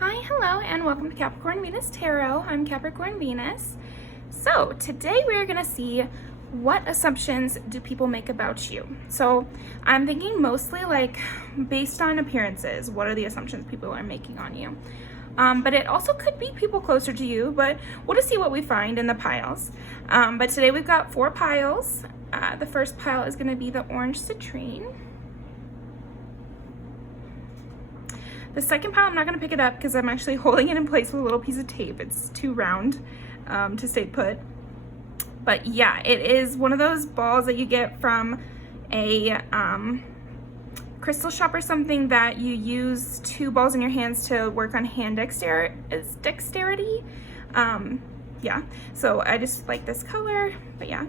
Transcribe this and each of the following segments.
Hi, hello, and welcome to Capricorn Venus Tarot. I'm Capricorn Venus. So today we're going to see what assumptions do people make about you. So I'm thinking mostly like based on appearances, what are the assumptions people are making on you? But it also could be people closer to you, but we'll just see what we find in the piles. But today we've got 4 piles. The first pile is going to be the orange citrine. The second pile, I'm not going to pick it up because I'm actually holding it in place with a little piece of tape. It's too round to stay put. But yeah, it is one of those balls that you get from a crystal shop or something that you use 2 balls in your hands to work on hand dexterity. Yeah, so I just like this color, but yeah.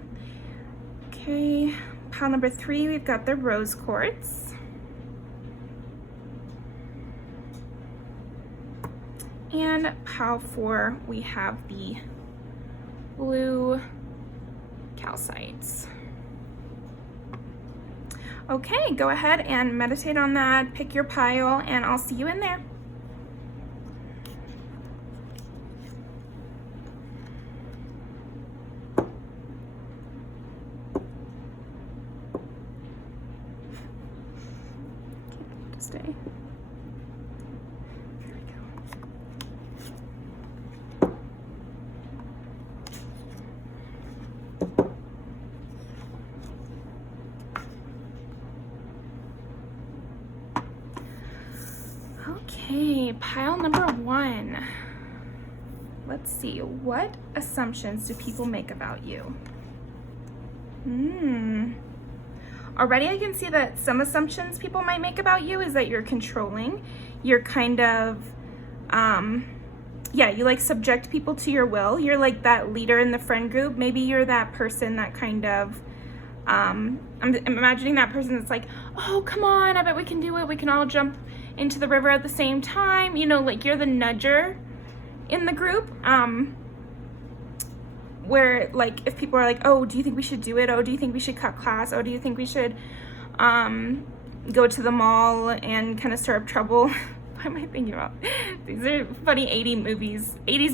Okay, pile number 3, we've got the rose quartz. And pile 4, we have the blue calcites. Okay, go ahead and meditate on that, pick your pile, and I'll see you in there. Stay. Okay, pile number 1. Let's see, what assumptions do people make about you? Already I can see that some assumptions people might make about you is that you're controlling. You're kind of, yeah, you like subject people to your will. You're like that leader in the friend group. Maybe you're that person that kind of, I'm imagining that person that's like, oh, come on, I bet we can do it. We can all jump into the river at the same time. You know, like you're the nudger in the group. Where like if people are like, oh, do you think we should do it? Oh, do you think we should cut class? Oh, do you think we should go to the mall and kind of stir up trouble? What am I thinking about? These are funny 80s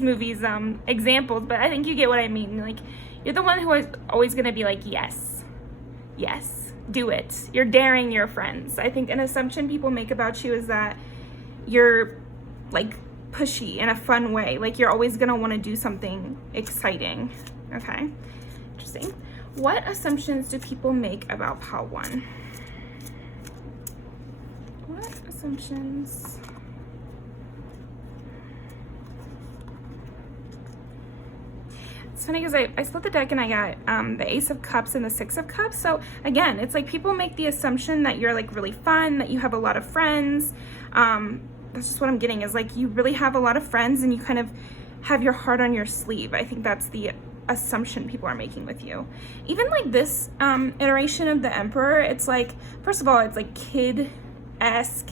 movies examples, but I think you get what I mean. Like you're the one who is always gonna be like, yes, do it. You're daring your friends. I think an assumption people make about you is that you're like pushy in a fun way. Like you're always gonna want to do something exciting. Okay, interesting. What assumptions do people make about pile 1? What assumptions? It's funny because I split the deck and I got the Ace of Cups and the 6 of Cups. So again, it's like people make the assumption that you're like really fun, that you have a lot of friends. That's just what I'm getting is like you really have a lot of friends and you kind of have your heart on your sleeve. I think that's the assumption people are making with you. Even like this iteration of the Emperor, it's like, first of all, it's like kid-esque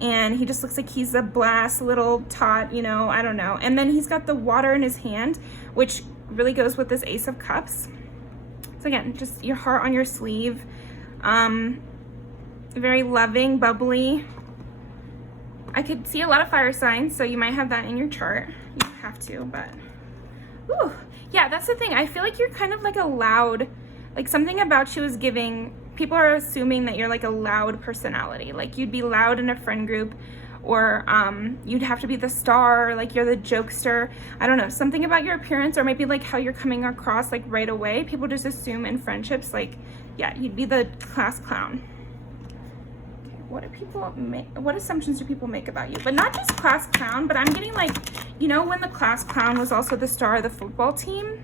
and he just looks like he's a blast little tot, you know, I don't know. And then he's got the water in his hand, which really goes with this Ace of Cups. So again, just your heart on your sleeve. Very loving, bubbly. I could see a lot of fire signs, so you might have that in your chart. You don't have to, but ooh, yeah, that's the thing. I feel like you're kind of like a loud, like something about you is giving, people are assuming that you're like a loud personality. Like you'd be loud in a friend group, or you'd have to be the star, like you're the jokester. I don't know, something about your appearance or maybe like how you're coming across like right away. People just assume in friendships, like, yeah, you'd be the class clown. What assumptions do people make about you? But not just class clown, but I'm getting like, you know, when the class clown was also the star of the football team.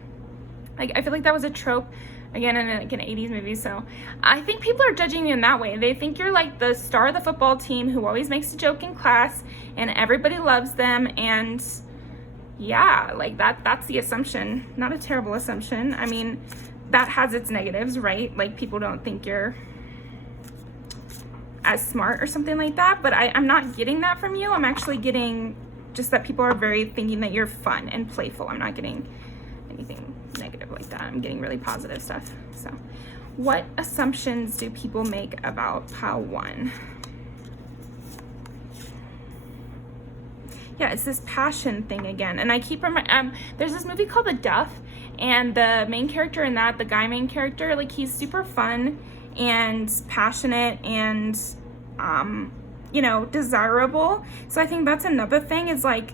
Like I feel like that was a trope again in like an 80s movie. So I think people are judging you in that way. They think you're like the star of the football team who always makes a joke in class and everybody loves them. And yeah, like that's the assumption. Not a terrible assumption. I mean, that has its negatives, right? Like people don't think you're as smart or something like that, but I'm not getting that from you. I'm actually getting just that people are very thinking that you're fun and playful. I'm not getting anything negative like that. I'm getting really positive stuff. So what assumptions do people make about pile 1? yeah, it's this passion thing again. And I keep there's this movie called The Duff, and the main character in that, the guy main character, like, he's super fun and passionate and you know, desirable. So I think that's another thing, is like,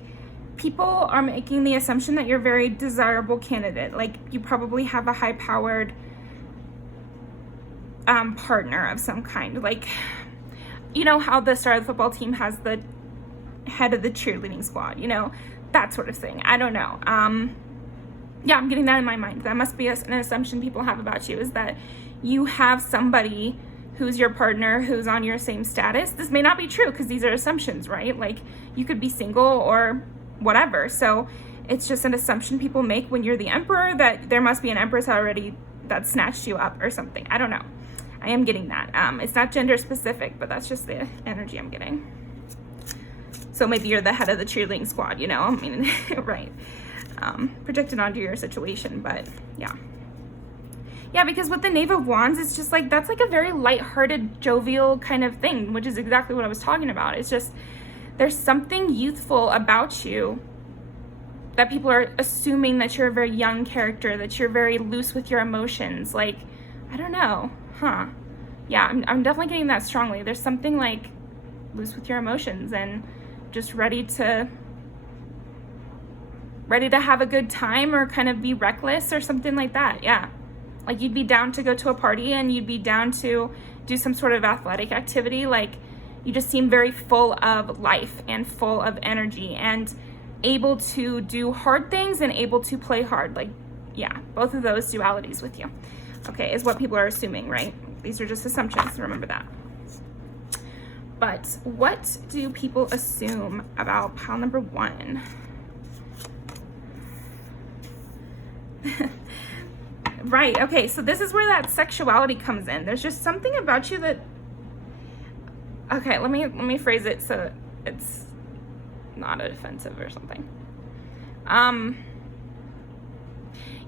people are making the assumption that you're a very desirable candidate. Like, you probably have a high-powered partner of some kind. Like, you know how the star of the football team has the head of the cheerleading squad, you know, that sort of thing. I don't know. Yeah, I'm getting that in my mind. That must be an assumption people have about you, is that you have somebody who's your partner who's on your same status. This may not be true, because these are assumptions, right? Like, you could be single or whatever. So it's just an assumption people make when you're the emperor, that there must be an empress already that snatched you up or something. I don't know. I am getting that. It's not gender specific, but that's just the energy I'm getting. So maybe you're the head of the cheerleading squad, you know? I mean, right. Projected onto your situation, but yeah. Yeah, because with the Knave of Wands, it's just like, that's like a very lighthearted, jovial kind of thing, which is exactly what I was talking about. It's just, there's something youthful about you that people are assuming that you're a very young character, that you're very loose with your emotions. Like, I don't know. Huh. Yeah, I'm definitely getting that strongly. There's something like loose with your emotions and just ready to have a good time, or kind of be reckless or something like that. Yeah. Like, you'd be down to go to a party, and you'd be down to do some sort of athletic activity. Like, you just seem very full of life and full of energy and able to do hard things and able to play hard. Like, yeah, both of those dualities with you. Okay, is what people are assuming, right? These are just assumptions, remember that. But what do people assume about pile number 1? Right, okay, so this is where that sexuality comes in. There's just something about you that, okay, let me phrase it so it's not offensive or something.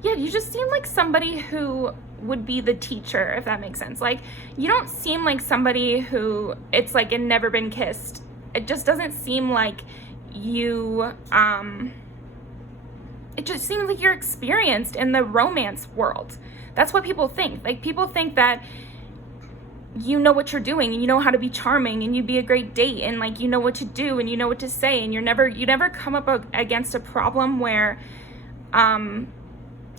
Yeah, you just seem like somebody who would be the teacher, if that makes sense. Like, you don't seem like somebody who it's like a never been kissed. It just doesn't seem like you, it just seems like you're experienced in the romance world. That's what people think. Like, people think that you know what you're doing, and you know how to be charming, and you'd be a great date, and like, you know what to do, and you know what to say, and you never come up against a problem where,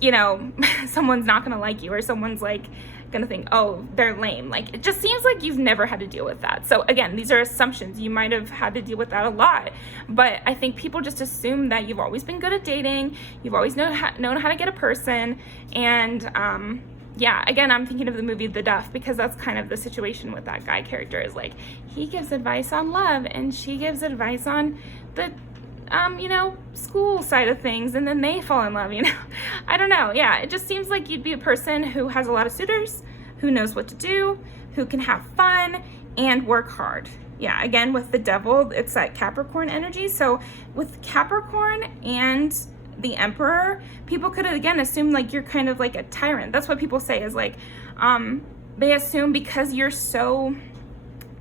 you know, someone's not gonna like you, or someone's like gonna think, oh, they're lame. Like, it just seems like you've never had to deal with that. So again, these are assumptions. You might have had to deal with that a lot, but I think people just assume that you've always been good at dating, you've always known how to get a person, and yeah, again, I'm thinking of the movie The Duff, because that's kind of the situation with that guy character, is like, he gives advice on love, and she gives advice on the you know, school side of things, and then they fall in love, you know. I don't know. Yeah, it just seems like you'd be a person who has a lot of suitors, who knows what to do, who can have fun and work hard. Yeah, again, with the devil, it's that Capricorn energy. So with Capricorn and the Emperor, people could again assume like you're kind of like a tyrant. That's what people say, is like, they assume because you're so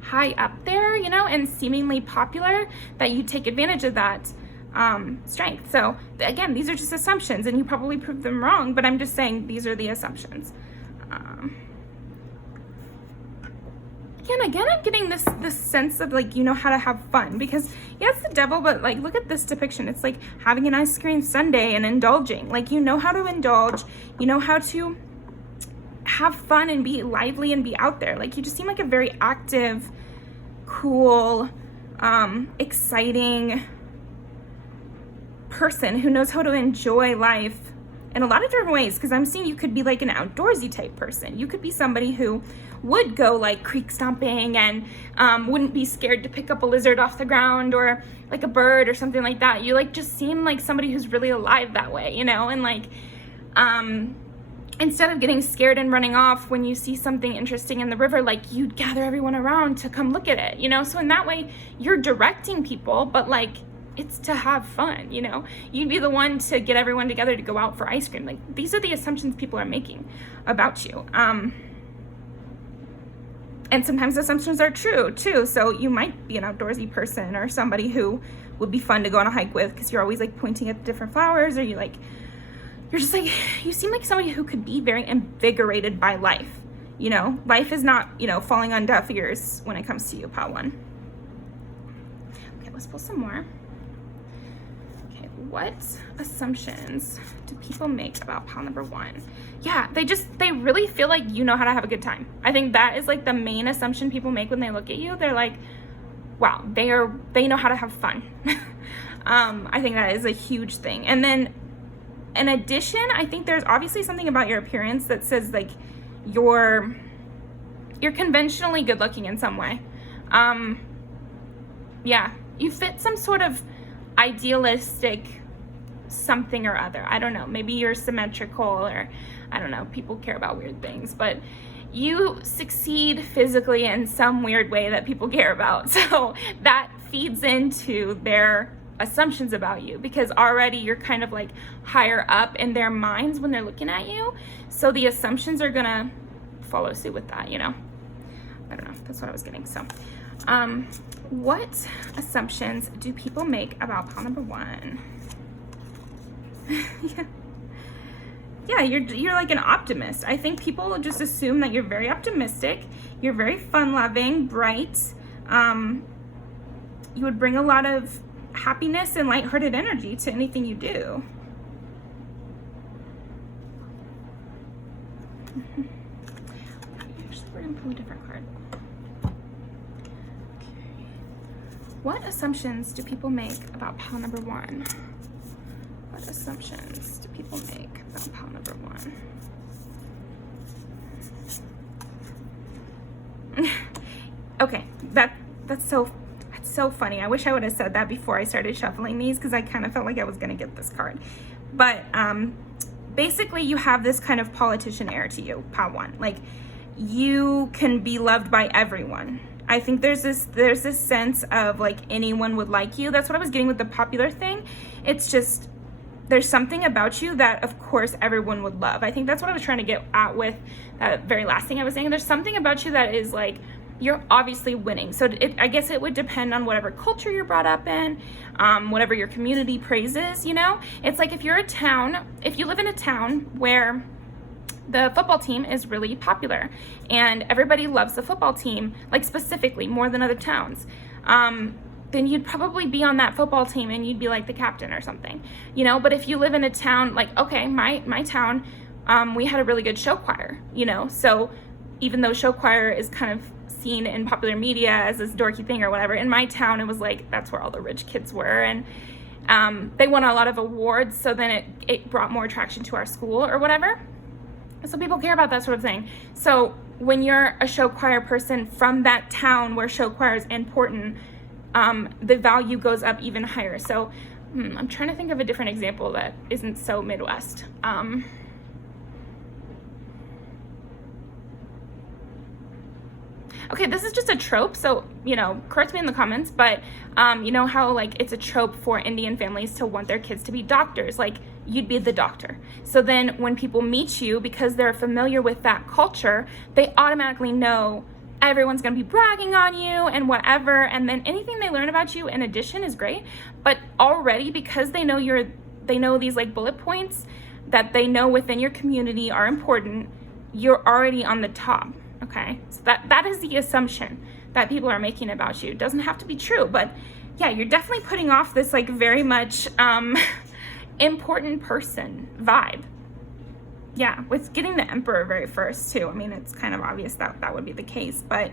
high up there, you know, and seemingly popular, that you take advantage of that strength. So again, these are just assumptions, and you probably prove them wrong, but I'm just saying these are the assumptions. Again, I'm getting this sense of like, you know how to have fun, because yeah, it's the devil, but like, look at this depiction. It's like having an ice cream sundae and indulging. Like, you know how to indulge, you know how to have fun and be lively and be out there. Like, you just seem like a very active, cool, exciting person who knows how to enjoy life in a lot of different ways, because I'm seeing you could be like an outdoorsy type person. You could be somebody who would go like creek stomping and wouldn't be scared to pick up a lizard off the ground, or like a bird or something like that. You like just seem like somebody who's really alive that way, you know, and like instead of getting scared and running off when you see something interesting in the river, like, you'd gather everyone around to come look at it, you know. So in that way, you're directing people, but like, it's to have fun, you know. You'd be the one to get everyone together to go out for ice cream. Like, these are the assumptions people are making about you. And sometimes assumptions are true too. So you might be an outdoorsy person, or somebody who would be fun to go on a hike with, because you're always like pointing at the different flowers, or you're just like, you seem like somebody who could be very invigorated by life. You know, life is not, you know, falling on deaf ears when it comes to you, pile 1. Okay, let's pull some more. Okay, what assumptions do people make about pile number 1? Yeah, they really feel like you know how to have a good time. I think that is like the main assumption people make when they look at you. They're like, wow, they know how to have fun. I think that is a huge thing. And then in addition, I think there's obviously something about your appearance that says like you're conventionally good looking in some way. Yeah, you fit some sort of idealistic something or other. I don't know, maybe you're symmetrical, or I don't know, people care about weird things, but you succeed physically in some weird way that people care about. So that feeds into their assumptions about you, because already you're kind of like higher up in their minds when they're looking at you. So the assumptions are gonna follow suit with that, you know? I don't know, that's what I was getting. So, what assumptions do people make about pile number 1? Yeah, you're like an optimist. I think people just assume that you're very optimistic, you're very fun-loving, bright. You would bring a lot of happiness and lighthearted energy to anything you do. Actually, we're gonna pull a different card. Okay. What assumptions do people make about pile number 1? What assumptions do people make about pile number 1? Okay, that's so funny. I wish I would have said that before I started shuffling these, because I kind of felt like I was gonna get this card. But basically you have this kind of politician air to you, pile 1. Like, you can be loved by everyone. I think there's this sense of like anyone would like you. That's what I was getting with the popular thing. It's just, there's something about you that of course everyone would love. I think that's what I was trying to get at with that very last thing I was saying. There's something about you that is like, you're obviously winning. So I guess it would depend on whatever culture you're brought up in, whatever your community praises, you know? It's like if you live in a town where the football team is really popular and everybody loves the football team, like specifically more than other towns, then you'd probably be on that football team and you'd be like the captain or something, you know? But if you live in a town, like, okay, my town, we had a really good show choir, you know? So even though show choir is kind of seen in popular media as this dorky thing or whatever, in my town it was like that's where all the rich kids were, and they won a lot of awards, so then it brought more attraction to our school or whatever. So people care about that sort of thing. So when you're a show choir person from that town where show choir is important, the value goes up even higher. So I'm trying to think of a different example that isn't so Midwest. Okay, this is just a trope, so, you know, correct me in the comments, but you know how, like, it's a trope for Indian families to want their kids to be doctors, like, you'd be the doctor. So then when people meet you, because they're familiar with that culture, they automatically know everyone's gonna be bragging on you and whatever, and then anything they learn about you in addition is great, but already, because they know these, like, bullet points that they know within your community are important, you're already on the top. Okay, so that is the assumption that people are making about you. It doesn't have to be true, but yeah, you're definitely putting off this like very much important person vibe. Yeah, with getting the Emperor very first too. I mean, it's kind of obvious that would be the case, but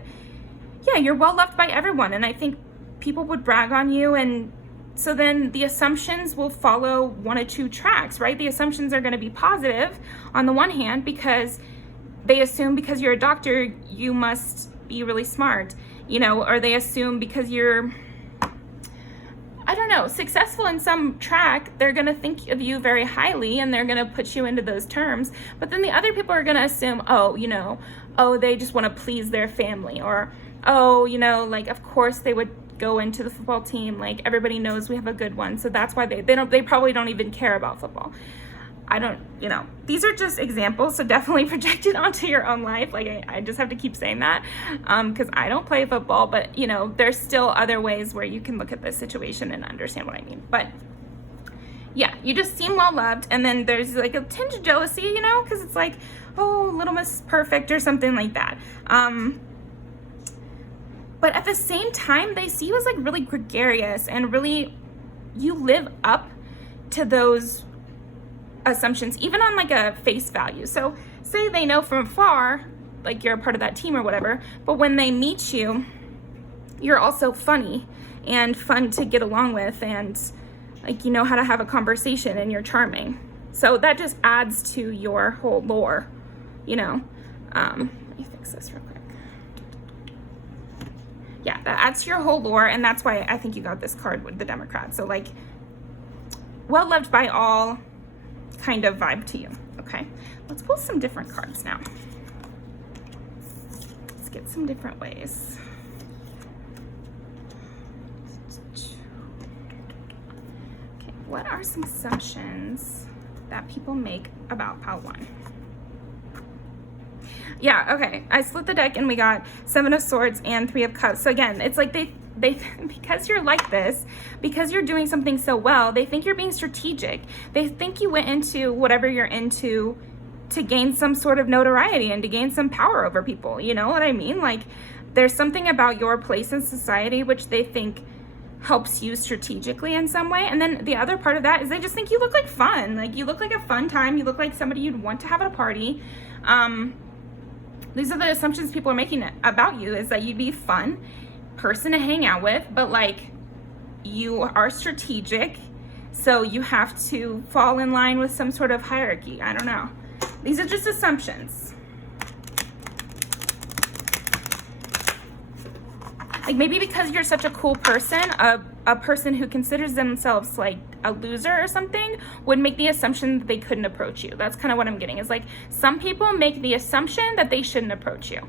yeah, you're well loved by everyone, and I think people would brag on you, and so then the assumptions will follow one of two tracks, right? The assumptions are going to be positive on the one hand, because they assume because you're a doctor, you must be really smart, you know, or they assume because you're, I don't know, successful in some track, they're going to think of you very highly and they're going to put you into those terms. But then the other people are going to assume, oh, you know, oh, they just want to please their family, or, oh, you know, like, of course they would go into the football team. Like, everybody knows we have a good one. So that's why they probably don't even care about football. I don't, you know, these are just examples, so definitely project it onto your own life. Like, I just have to keep saying that, because I don't play football, but, you know, there's still other ways where you can look at this situation and understand what I mean. But yeah, you just seem well loved, and then there's like a tinge of jealousy, you know, because it's like, oh, Little Miss Perfect or something like that. But at the same time, they see you as like really gregarious and really, you live up to those assumptions, even on like a face value. So say they know from afar, like you're a part of that team or whatever, but when they meet you, you're also funny and fun to get along with, and like, you know how to have a conversation, and you're charming. So that just adds to your whole lore, you know. Let me fix this real quick. Yeah, that adds to your whole lore, and that's why I think you got this card with the Democrat. So like, well loved by all kind of vibe to you. Okay, let's pull some different cards now. Let's get some different ways. Okay, what are some assumptions that people make about pile 1? Yeah, okay, I split the deck and we got 7 of Swords and 3 of Cups. So again, it's like they because you're like this, because you're doing something so well, they think you're being strategic. They think you went into whatever you're into to gain some sort of notoriety and to gain some power over people. You know what I mean? Like, there's something about your place in society which they think helps you strategically in some way. And then the other part of that is they just think you look like fun. Like, you look like a fun time. You look like somebody you'd want to have at a party. These are the assumptions people are making about you, is that you'd be a fun person to hang out with, but like, you are strategic, so you have to fall in line with some sort of hierarchy. I don't know. These are just assumptions. Like, maybe because you're such a cool person, a person who considers themselves like a loser or something would make the assumption that they couldn't approach you. That's kind of what I'm getting, is like, some people make the assumption that they shouldn't approach you.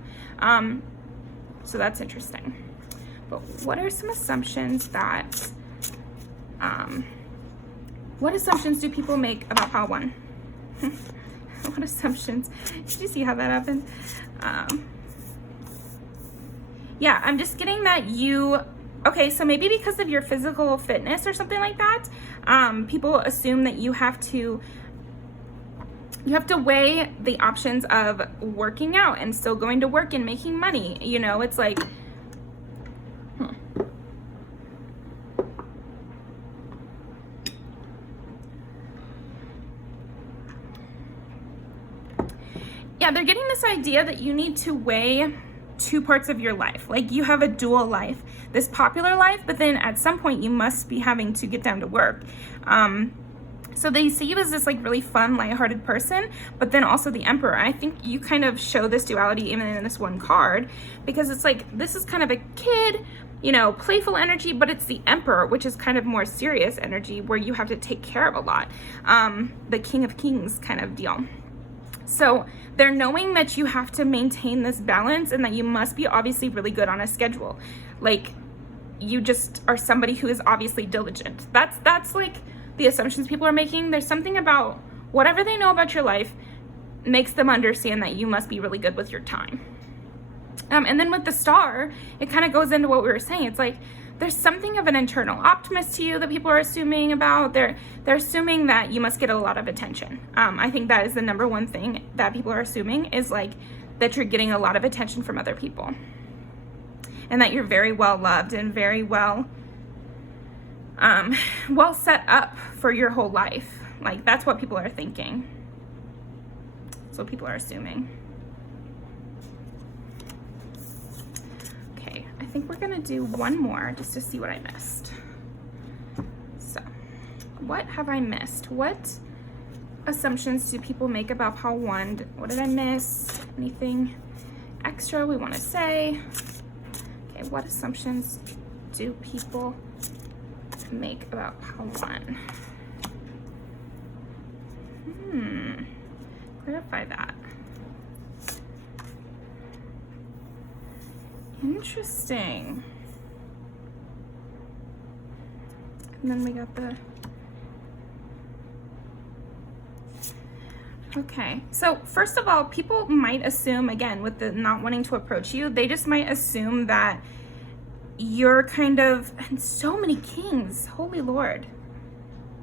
So that's interesting. But what are some assumptions that, what assumptions do people make about pile 1? What assumptions? Did you see how that happened? Yeah, I'm just getting that you, okay, so maybe because of your physical fitness or something like that, people assume that you have to weigh the options of working out and still going to work and making money. You know, it's like, yeah, they're getting this idea that you need to weigh 2 parts of your life. Like, you have a dual life, this popular life, but then at some point you must be having to get down to work. So they see you as this like really fun, lighthearted person, but then also the Emperor. I think you kind of show this duality even in this one card, because it's like, this is kind of a kid, you know, playful energy, but it's the Emperor, which is kind of more serious energy where you have to take care of a lot. The King of Kings kind of deal. So they're knowing that you have to maintain this balance and that you must be obviously really good on a schedule. Like, you just are somebody who is obviously diligent. That's like the assumptions people are making. There's something about whatever they know about your life makes them understand that you must be really good with your time. And then with the Star, it kind of goes into what we were saying. It's like, there's something of an internal optimist to you that people are assuming about. They're assuming that you must get a lot of attention. I think that is the number one thing that people are assuming, is like that you're getting a lot of attention from other people, and that you're very well loved and very well well set up for your whole life. Like, that's what people are thinking. That's what people are assuming. I think we're gonna do one more just to see what I missed. So, what have I missed? What assumptions do people make about pile 1? What did I miss? Anything extra we want to say? Okay, what assumptions do people make about pile 1? Clarify that. Interesting. And then we got the Okay, so first of all, people might assume, again, with the not wanting to approach you, they just might assume that you're kind of, and so many kings, holy Lord.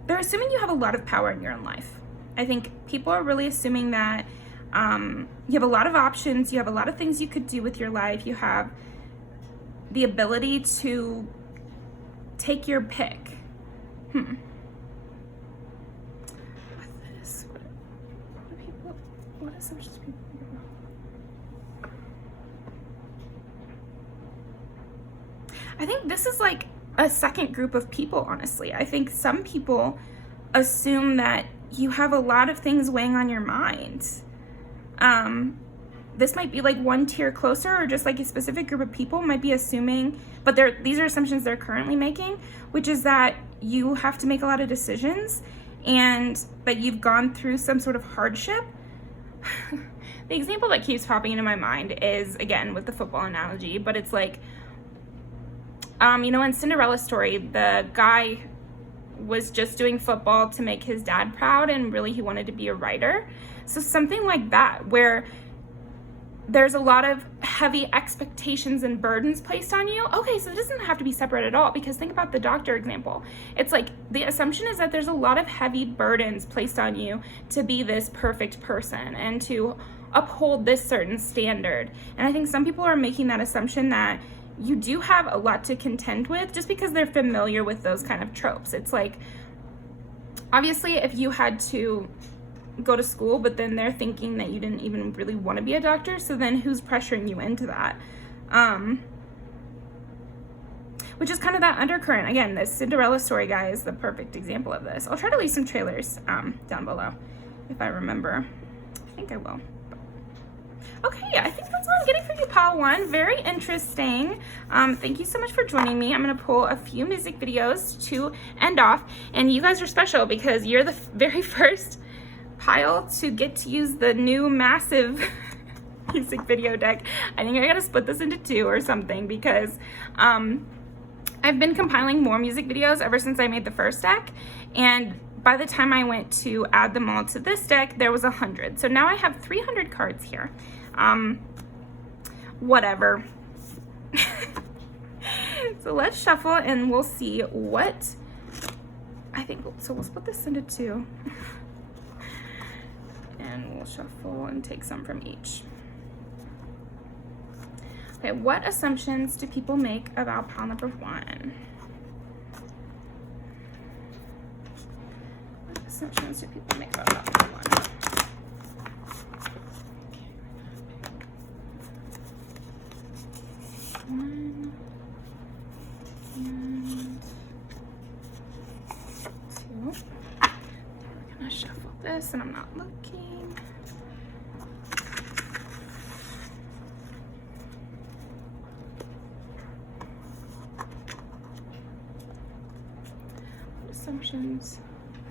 They're assuming you have a lot of power in your own life. I think people are really assuming that you have a lot of options, you have a lot of things you could do with your life, you have the ability to take your pick. What assumptions do people make? I think this is like a second group of people, honestly. I think some people assume that you have a lot of things weighing on your mind. This might be like one tier closer, or just like a specific group of people might be assuming, but these are assumptions they're currently making, which is that you have to make a lot of decisions and that you've gone through some sort of hardship. The example that keeps popping into my mind is, again, with the football analogy, but it's like, in Cinderella's story, the guy was just doing football to make his dad proud, and really he wanted to be a writer. So something like that, where there's a lot of heavy expectations and burdens placed on you. Okay, so it doesn't have to be separate at all, because think about the doctor example. It's like the assumption is that there's a lot of heavy burdens placed on you to be this perfect person and to uphold this certain standard. And I think some people are making that assumption that you do have a lot to contend with just because they're familiar with those kind of tropes. It's like, obviously, if you had to go to school, but then they're thinking that you didn't even really want to be a doctor, so then who's pressuring you into that? Which is kind of that undercurrent. Again, this Cinderella story guy is the perfect example of this. I'll try to leave some trailers down below if I remember. I think I will. Okay, I think that's all I'm getting from you, Pile 1. Very interesting. Thank you so much for joining me. I'm going to pull a few music videos to end off, and you guys are special because you're the very first pile to get to use the new massive music video deck. I think I gotta split this into 2 or something, because I've been compiling more music videos ever since I made the first deck, and by the time I went to add them all to this deck, there was 100. So now I have 300 cards here. Whatever. So let's shuffle and we'll see what I think. So we'll split this into 2. And we'll shuffle and take some from each. Okay, what assumptions do people make about pile number 1? What assumptions do people make about pile number 1? One and 2. We're gonna shuffle this, and I'm not looking. What assumptions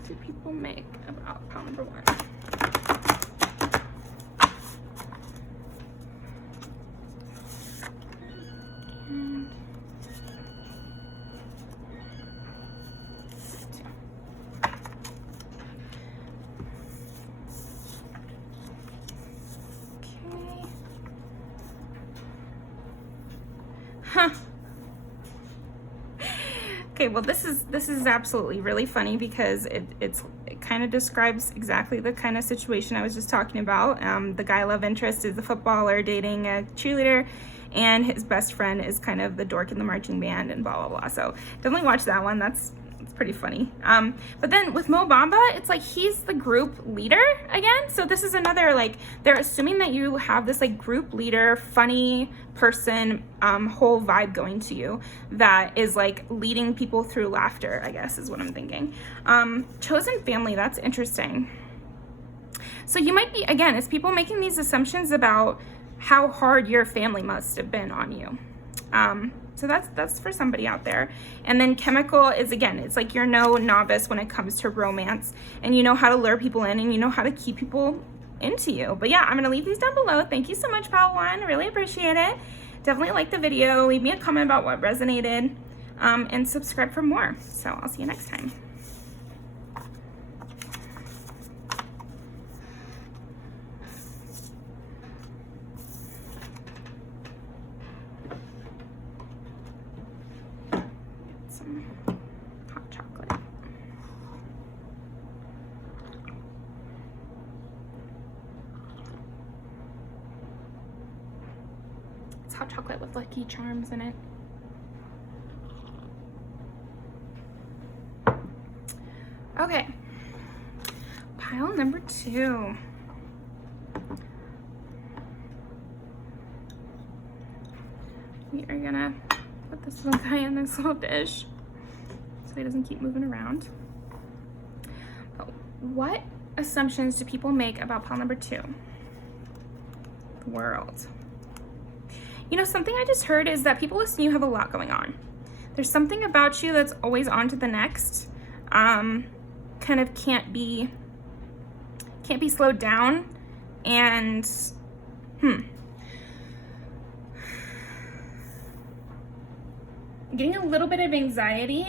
do people make about pile number 1? And 2. Okay. Huh. Okay, well this is absolutely really funny, because it kind of describes exactly the kind of situation I was just talking about. The guy love interest is a footballer dating a cheerleader, and his best friend is kind of the dork in the marching band, and blah blah blah. So definitely watch that one. It's pretty funny. But then with Mo Bamba, it's like he's the group leader again. So this is another, like, they're assuming that you have this like group leader, funny person, whole vibe going to you that is like leading people through laughter, I guess is what I'm thinking. Chosen family, that's interesting. So you might be, again, it's people making these assumptions about how hard your family must have been on you. So that's for somebody out there. And then chemical is, again, it's like you're no novice when it comes to romance, and you know how to lure people in, and you know how to keep people into you. But yeah, I'm gonna leave these down below. Thank you so much, Pile 1. Really appreciate it. Definitely like the video. Leave me a comment about what resonated, and subscribe for more. So I'll see you next time. hot chocolate with Lucky Charms in it. Okay, pile number 2. We are gonna put this little guy in this little dish so he doesn't keep moving around. But what assumptions do people make about pile number 2? The world. You know, something I just heard is that people assume you have a lot going on. There's something about you that's always on to the next. Kind of can't be slowed down, and getting a little bit of anxiety,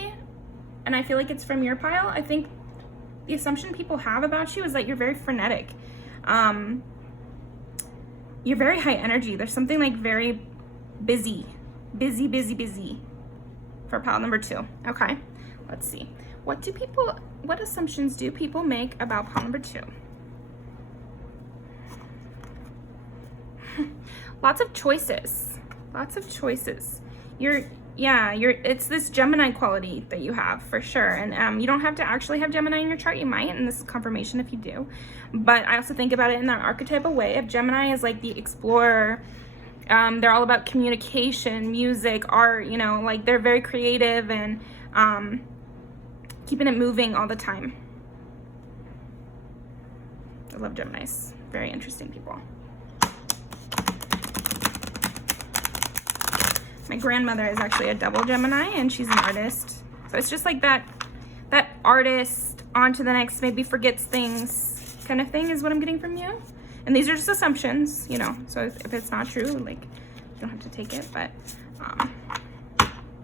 and I feel like it's from your pile. I think the assumption people have about you is that you're very frenetic. You're very high energy. There's something like very busy for pile number 2. Okay, let's see. What assumptions do people make about pile number 2? Lots of choices. It's this Gemini quality that you have for sure. And you don't have to actually have Gemini in your chart. You might, and this is confirmation if you do. But I also think about it in that archetypal way. If Gemini is like the explorer, they're all about communication, music, art, you know, like they're very creative and keeping it moving all the time. I love Geminis. Very interesting people. My grandmother is actually a double Gemini, and she's an artist. So it's just like that artist on to the next, maybe forgets things kind of thing is what I'm getting from you. And these are just assumptions, you know. So if it's not true, like, you don't have to take it. But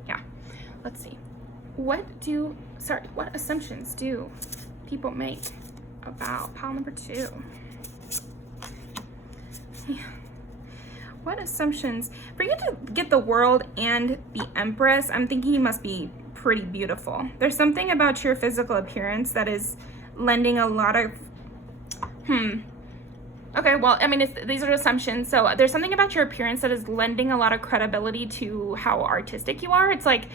yeah, let's see. What assumptions do people make about pile number 2? Yeah. What assumptions? For you to get the World and the Empress, I'm thinking you must be pretty beautiful. There's something about your physical appearance that is lending a lot of, okay, well, I mean, these are assumptions. So there's something about your appearance that is lending a lot of credibility to how artistic you are. It's like,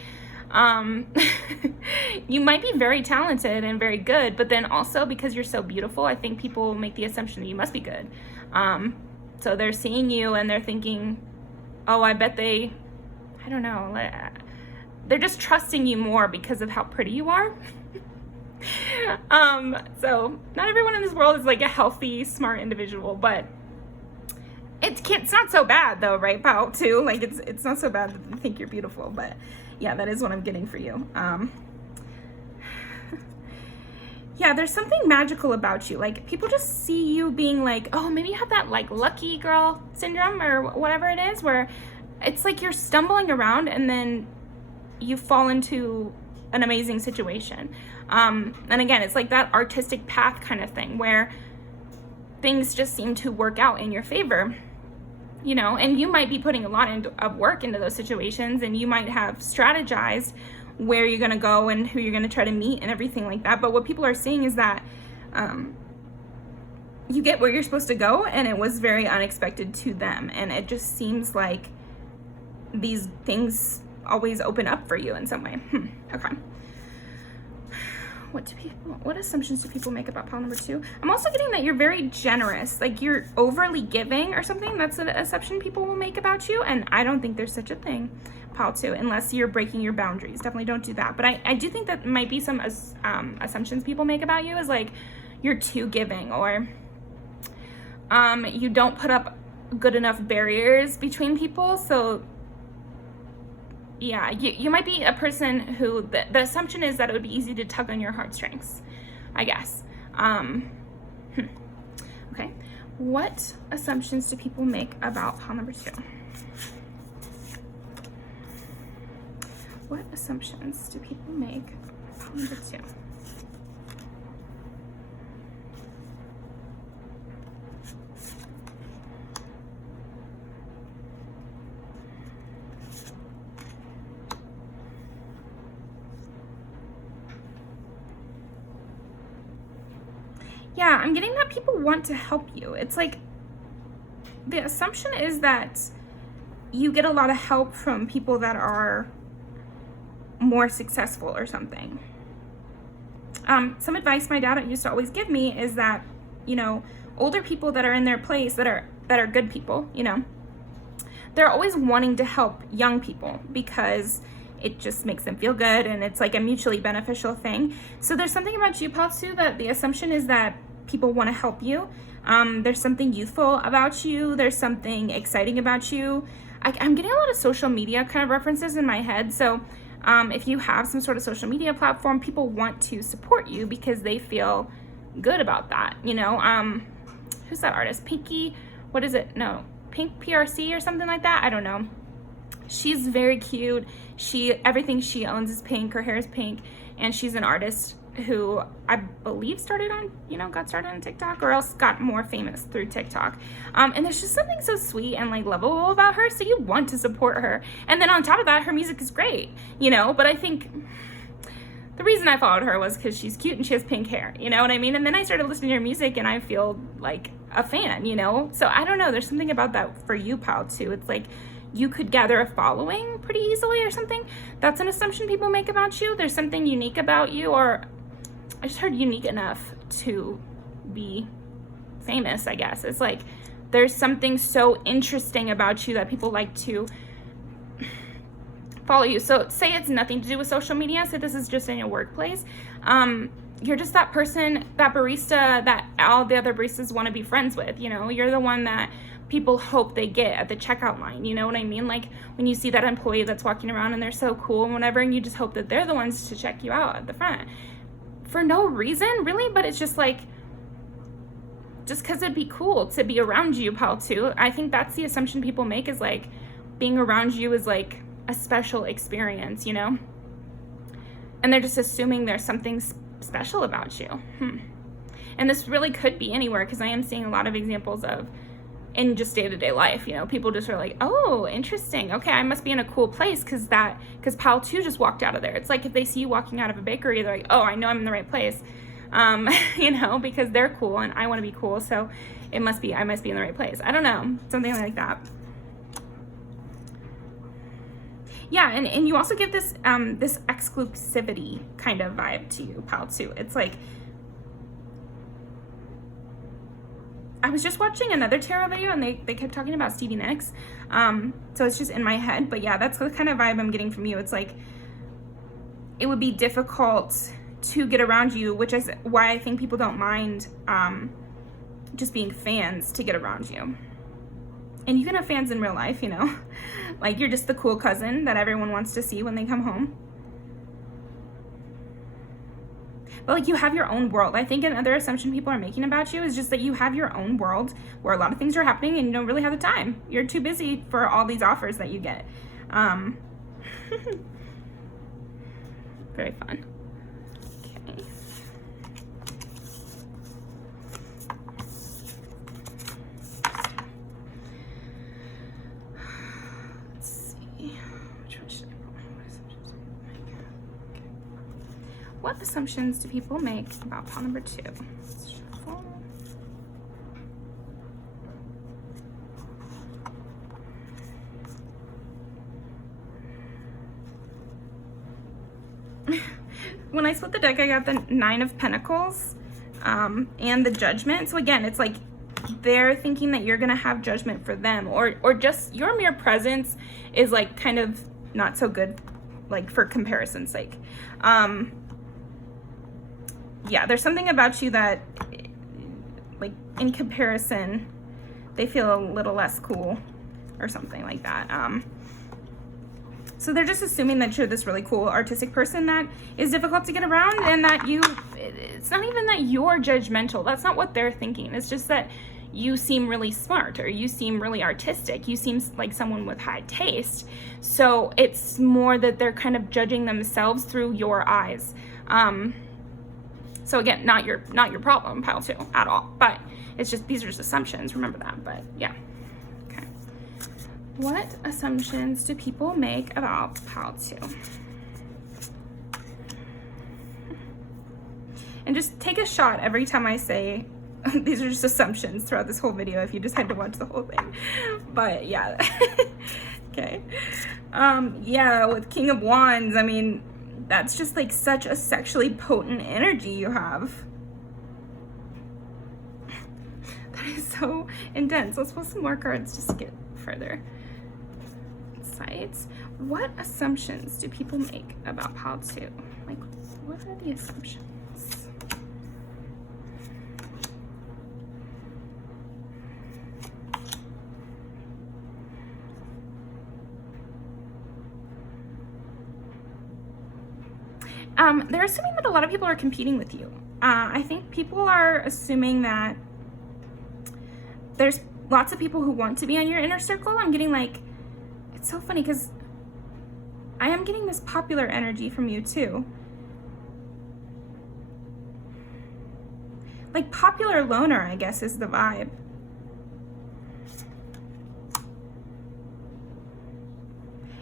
you might be very talented and very good, but then also because you're so beautiful, I think people make the assumption that you must be good. So they're seeing you and they're thinking, oh, I bet they're just trusting you more because of how pretty you are. So not everyone in this world is like a healthy, smart individual, but it's not so bad though, right, Pal, too? Like it's not so bad that they think you're beautiful, but yeah, that is what I'm getting for you. Yeah, there's something magical about you. Like, people just see you being like, oh, maybe you have that, like, lucky girl syndrome or whatever it is, where it's like you're stumbling around and then you fall into an amazing situation. And again, it's like that artistic path kind of thing where things just seem to work out in your favor, you know, and you might be putting a lot of work into those situations, and you might have strategized where you're going to go and who you're going to try to meet and everything like that. But what people are seeing is that you get where you're supposed to go, and it was very unexpected to them. And it just seems like these things always open up for you in some way. Okay. What assumptions do people make about pile number 2? I'm also getting that you're very generous, like you're overly giving or something. That's an assumption people will make about you, and I don't think there's such a thing, pile 2, unless you're breaking your boundaries. Definitely don't do that. But I do think that might be some assumptions people make about you is like you're too giving, or you don't put up good enough barriers between people. So yeah, you might be a person who the assumption is that it would be easy to tug on your heartstrings, I guess. Okay, what assumptions do people make about pile number 2? What assumptions do people make about pile number 2? Yeah, I'm getting that people want to help you. It's like the assumption is that you get a lot of help from people that are more successful or something. Some advice my dad used to always give me is that, you know, older people that are in their place, that are good people, you know, they're always wanting to help young people because it just makes them feel good, and it's like a mutually beneficial thing. So there's something about you, Pal, too, that the assumption is that people want to help you. There's something youthful about you. There's something exciting about you. I'm getting a lot of social media kind of references in my head. So if you have some sort of social media platform, people want to support you because they feel good about that, you know? Who's that artist? Pinky, what is it? No, Pink PRC or something like that? I don't know. She's very cute. Everything she owns is pink. Her hair is pink. And she's an artist who I believe got started on TikTok, or else got more famous through TikTok. And there's just something so sweet and like lovable about her, so you want to support her. And then on top of that, her music is great, you know? But I think the reason I followed her was because she's cute and she has pink hair, you know what I mean? And then I started listening to her music and I feel like a fan, you know? So I don't know, there's something about that for you, Pal, too. It's like you could gather a following pretty easily or something. That's an assumption people make about you. There's something unique about you, or I just heard unique enough to be famous, I guess. It's like there's something so interesting about you that people like to follow you. So say it's nothing to do with social media. Say this is just in your workplace. You're just that person, that barista that all the other baristas want to be friends with, you know? You're the one that people hope they get at the checkout line, you know what I mean? Like when you see that employee that's walking around and they're so cool and whatever, and you just hope that they're the ones to check you out at the front. For no reason, really, but it's just like, just because it'd be cool to be around you, Pal, too. I think that's the assumption people make, is like being around you is like a special experience, you know? And they're just assuming there's something special about you. And this really could be anywhere, because I am seeing a lot of examples of in just day-to-day life, you know, people just are like, oh, interesting, okay, I must be in a cool place because Pal 2 just walked out of there. It's like if they see you walking out of a bakery, they're like, oh, I know I'm in the right place, you know, because they're cool and I want to be cool, so I must be in the right place. I don't know, something like that. Yeah, and you also get this this exclusivity kind of vibe to you, Pal, too. It's like, I was just watching another tarot video and they kept talking about Stevie Nicks. So it's just in my head. But yeah, that's the kind of vibe I'm getting from you. It's like, it would be difficult to get around you, which is why I think people don't mind just being fans to get around you. And you can have fans in real life, you know? Like you're just the cool cousin that everyone wants to see when they come home. But like you have your own world. I think another assumption people are making about you is just that you have your own world where a lot of things are happening and you don't really have the time. You're too busy for all these offers that you get. Very fun. Okay. Let's see. Which one should I put? What assumptions do people make about Pal number 2? Let's shuffle. When I split the deck, I got the 9 of Pentacles and the Judgment. So again, it's like they're thinking that you're gonna have judgment for them, or just your mere presence is like kind of not so good, like for comparison's sake. Yeah, there's something about you that, like, in comparison, they feel a little less cool or something like that. So they're just assuming that you're this really cool artistic person that is difficult to get around, and that it's not even that you're judgmental. That's not what they're thinking. It's just that you seem really smart, or you seem really artistic. You seem like someone with high taste. So it's more that they're kind of judging themselves through your eyes. So again, not your problem, Pal 2, at all. But it's just, these are just assumptions, remember that. But yeah. Okay. What assumptions do people make about Pal 2? And just take a shot every time I say these are just assumptions throughout this whole video if you decide to watch the whole thing. But yeah. Okay. Yeah, with King of Wands, I mean, that's just like such a sexually potent energy you have. That is so intense. Let's pull some more cards just to get further insights. What assumptions do people make about pile 2? Like, what are the assumptions? They're assuming that a lot of people are competing with you. I think people are assuming that there's lots of people who want to be on your inner circle. I'm getting like, it's so funny because I am getting this popular energy from you too. Like popular loner, I guess, is the vibe.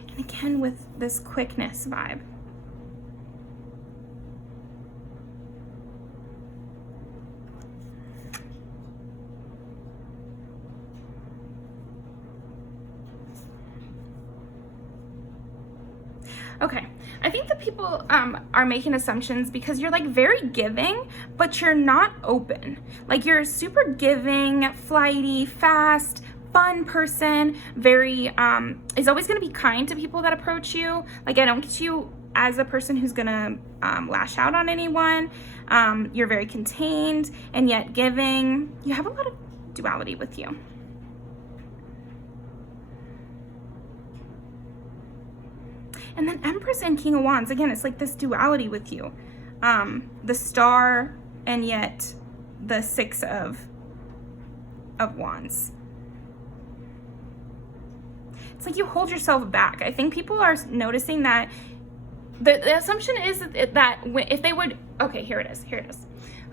And again, with this quickness vibe. Okay, I think that people are making assumptions because you're like very giving, but you're not open. Like you're super giving, flighty, fast, fun person, very, is always gonna be kind to people that approach you. Like I don't get you as a person who's gonna lash out on anyone. You're very contained and yet giving. You have a lot of duality with you. And then Empress and King of Wands, again, it's like this duality with you. The Star and yet the Six of Wands. It's like you hold yourself back. I think people are noticing that the assumption is that if they would, okay, here it is.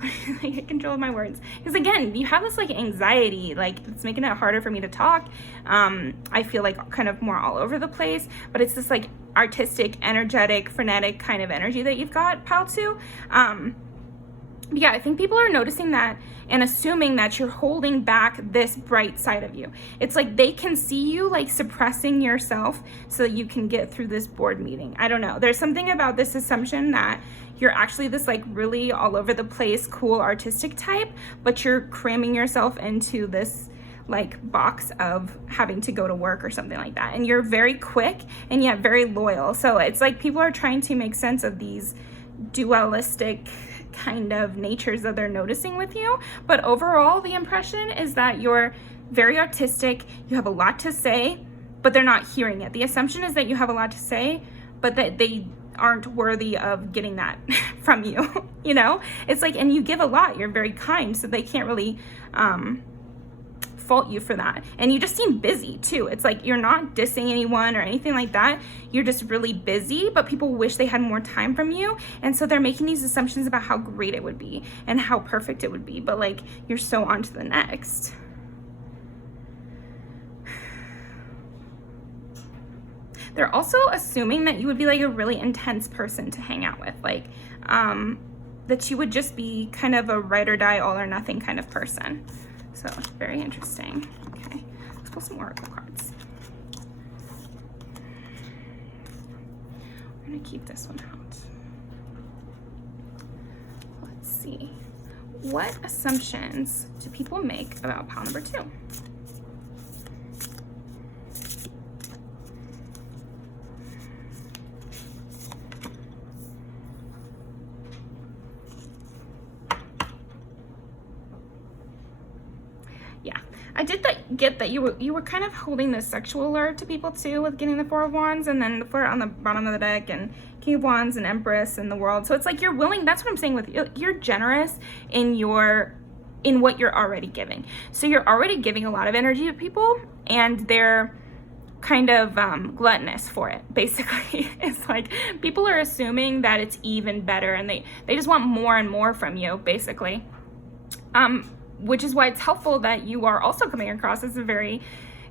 I get control of my words. Because again, you have this like anxiety, like it's making it harder for me to talk. I feel like kind of more all over the place, but it's this like artistic, energetic, frenetic kind of energy that you've got, pile 2. Yeah, I think people are noticing that and assuming that you're holding back this bright side of you. It's like they can see you like suppressing yourself so that you can get through this board meeting. I don't know. There's something about this assumption that you're actually this like really all over the place, cool artistic type, but you're cramming yourself into this like box of having to go to work or something like that. And you're very quick and yet very loyal. So it's like people are trying to make sense of these dualistic kind of natures that they're noticing with you. But overall, the impression is that you're very artistic, you have a lot to say, but they're not hearing it. The assumption is that you have a lot to say, but that they aren't worthy of getting that from you, you know? It's like, and you give a lot, you're very kind, so they can't really fault you for that. And you just seem busy too. It's like you're not dissing anyone or anything like that. You're just really busy, but people wish they had more time from you. And so they're making these assumptions about how great it would be and how perfect it would be. But like, you're so on to the next. They're also assuming that you would be like a really intense person to hang out with. Like, that you would just be kind of a ride or die, all or nothing kind of person. So very interesting. Okay, let's pull some oracle cards. We're gonna keep this one out. Let's see. What assumptions do people make about pile number 2? I did get that you were kind of holding this sexual lure to people too with getting the Four of Wands and then the Four on the bottom of the deck and King of Wands and Empress and the World. So it's like you're willing, that's what I'm saying with you're generous in what you're already giving. So you're already giving a lot of energy to people and they're kind of gluttonous for it, basically. It's like people are assuming that it's even better and they just want more and more from you, basically. Which is why it's helpful that you are also coming across as a very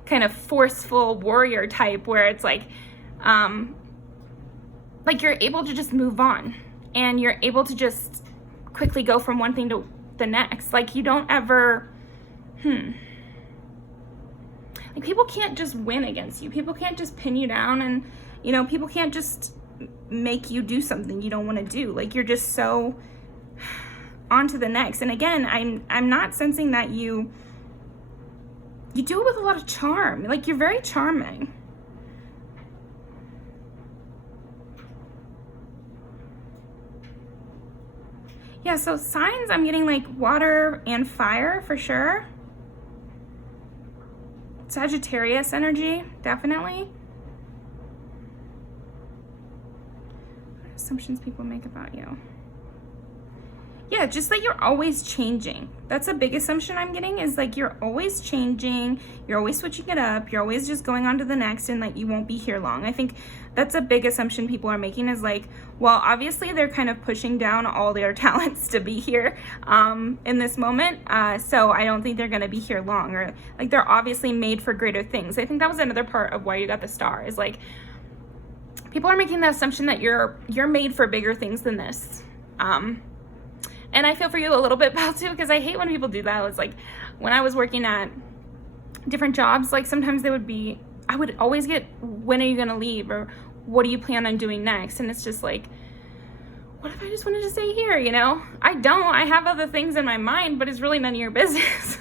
kind of forceful warrior type where it's like you're able to just move on and you're able to just quickly go from one thing to the next. Like you don't ever, like Like, people can't just win against you. People can't just pin you down, and, you know, people can't just make you do something you don't want to do. Like, you're just so on to the next. And again, I'm not sensing that you do it with a lot of charm. Like, you're very charming. Yeah, so signs, I'm getting like water and fire for sure. Sagittarius energy, definitely. What assumptions people make about you? Yeah, just that you're always changing. That's a big assumption I'm getting, is like you're always changing, you're always switching it up, you're always just going on to the next, and that you won't be here long. I think that's a big assumption people are making, is like, well, obviously they're kind of pushing down all their talents to be here in this moment, so I don't think they're gonna be here long, or like they're obviously made for greater things. I think that was another part of why you got the star, is like people are making the assumption that you're made for bigger things than this. And I feel for you a little bit, Pal, too, because I hate when people do that. It's like when I was working at different jobs, like sometimes I would always get, when are you going to leave? Or what do you plan on doing next? And it's just like, what if I just wanted to stay here, you know? I don't. I have other things in my mind, but it's really none of your business.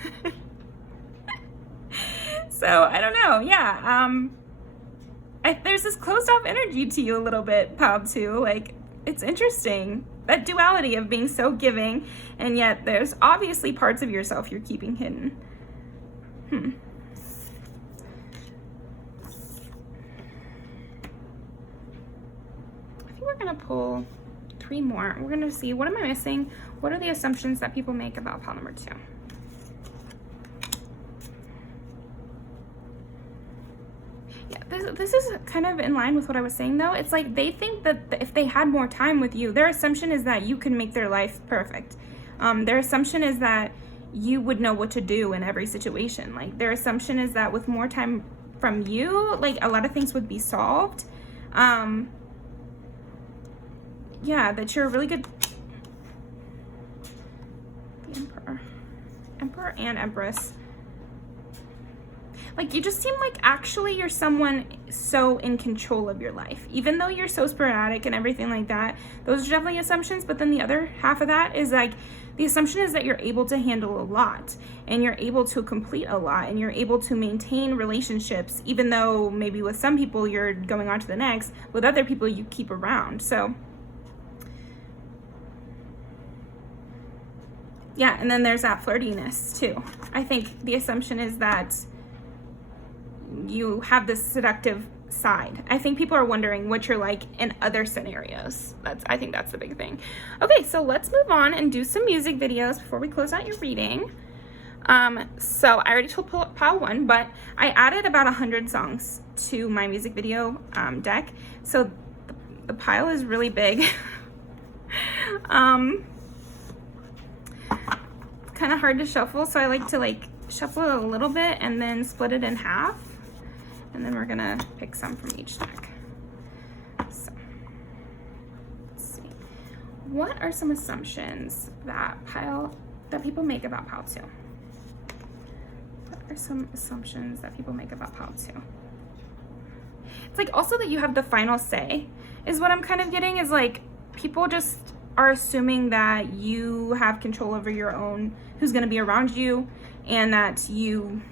So I don't know. Yeah. There's this closed off energy to you a little bit, Pal, too. Like, it's interesting. That duality of being so giving, and yet there's obviously parts of yourself you're keeping hidden. I think we're gonna pull 3 more. We're gonna see, what am I missing? What are the assumptions that people make about pile number 2? This is kind of in line with what I was saying, though. It's like they think that if they had more time with you, their assumption is that you can make their life perfect. Their assumption is that you would know what to do in every situation. Like, their assumption is that with more time from you, like, a lot of things would be solved. Yeah, that you're a really good... The Emperor and Empress. Like, you just seem like actually you're someone so in control of your life. Even though you're so sporadic and everything like that, those are definitely assumptions. But then the other half of that is like, the assumption is that you're able to handle a lot, and you're able to complete a lot, and you're able to maintain relationships, even though maybe with some people you're going on to the next, with other people you keep around. So yeah, and then there's that flirtiness too. I think the assumption is that you have this seductive side. I think people are wondering what you're like in other scenarios. I think that's the big thing. Okay, so let's move on and do some music videos before we close out your reading. So I already told pile 1, but I added about 100 songs to my music video deck. So the pile is really big. Kind of hard to shuffle, so I like to shuffle it a little bit and then split it in half. And then we're gonna pick some from each deck. So, let's see. What are some assumptions that people make about pile 2? What are some assumptions that people make about pile 2? It's like also that you have the final say is what I'm kind of getting, is like people just are assuming that you have control over your own, who's gonna be around you, and that you,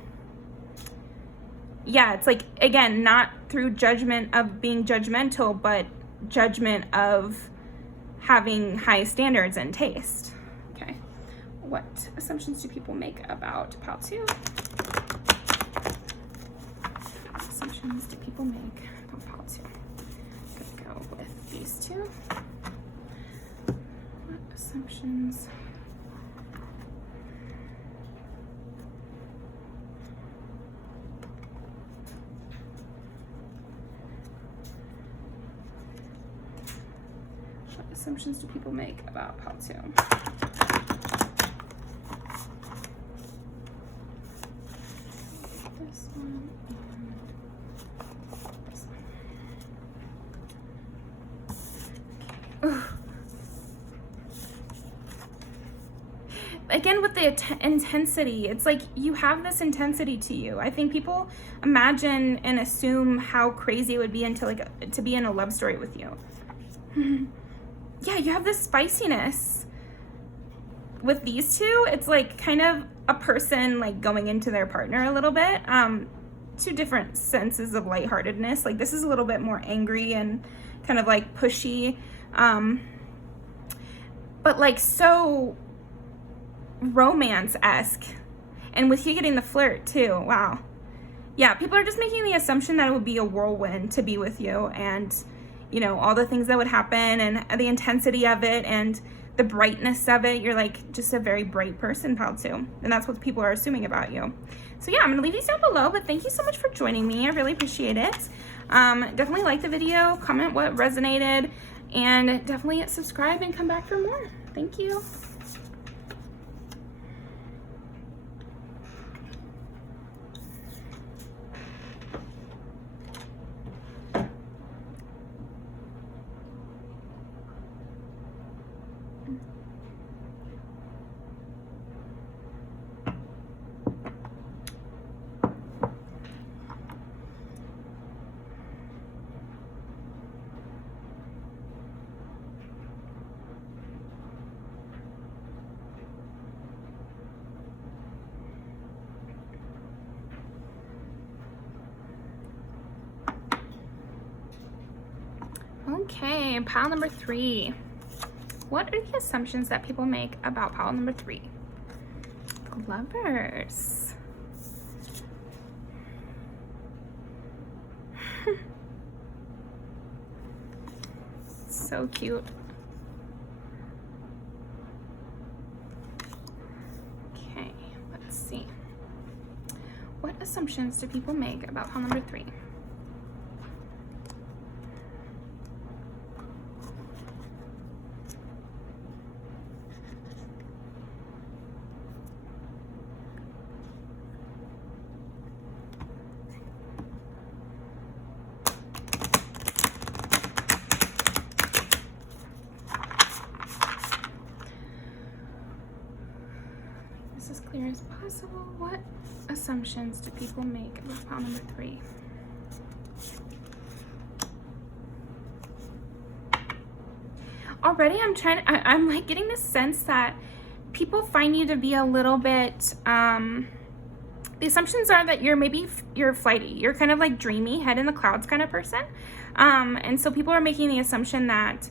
yeah, it's like, again, not through judgment of being judgmental, but judgment of having high standards and taste. Okay, what assumptions do people make about pile 2? What assumptions do people make about pile 2? I'm gonna go with these two. What assumptions? Assumptions do people make about pile 2? This one and this one. again, with the intensity, it's like you have this intensity to you. I think people imagine and assume how crazy it would be to be in a love story with you. Yeah, you have this spiciness. With these two, it's like kind of a person like going into their partner a little bit. Two different senses of lightheartedness. Like this is a little bit more angry and kind of like pushy, but like so romance-esque, and with you getting the flirt too. Wow. Yeah, people are just making the assumption that it would be a whirlwind to be with you, and you know, all the things that would happen and the intensity of it and the brightness of it. You're like just a very bright person, pile 2, and that's what people are assuming about you. So yeah, I'm gonna leave these down below, but thank you so much for joining me. I really appreciate it. Definitely like the video, comment what resonated, and definitely subscribe and come back for more. Thank you. Okay, pile number 3. What are the assumptions that people make about pile number 3? The Lovers. So cute. Okay, let's see. What assumptions do people make about pile number 3? As clear as possible. What assumptions do people make about pile number 3? Already I'm like getting the sense that people find you to be a little bit, the assumptions are that you're flighty. You're kind of like dreamy, head in the clouds kind of person. And so people are making the assumption that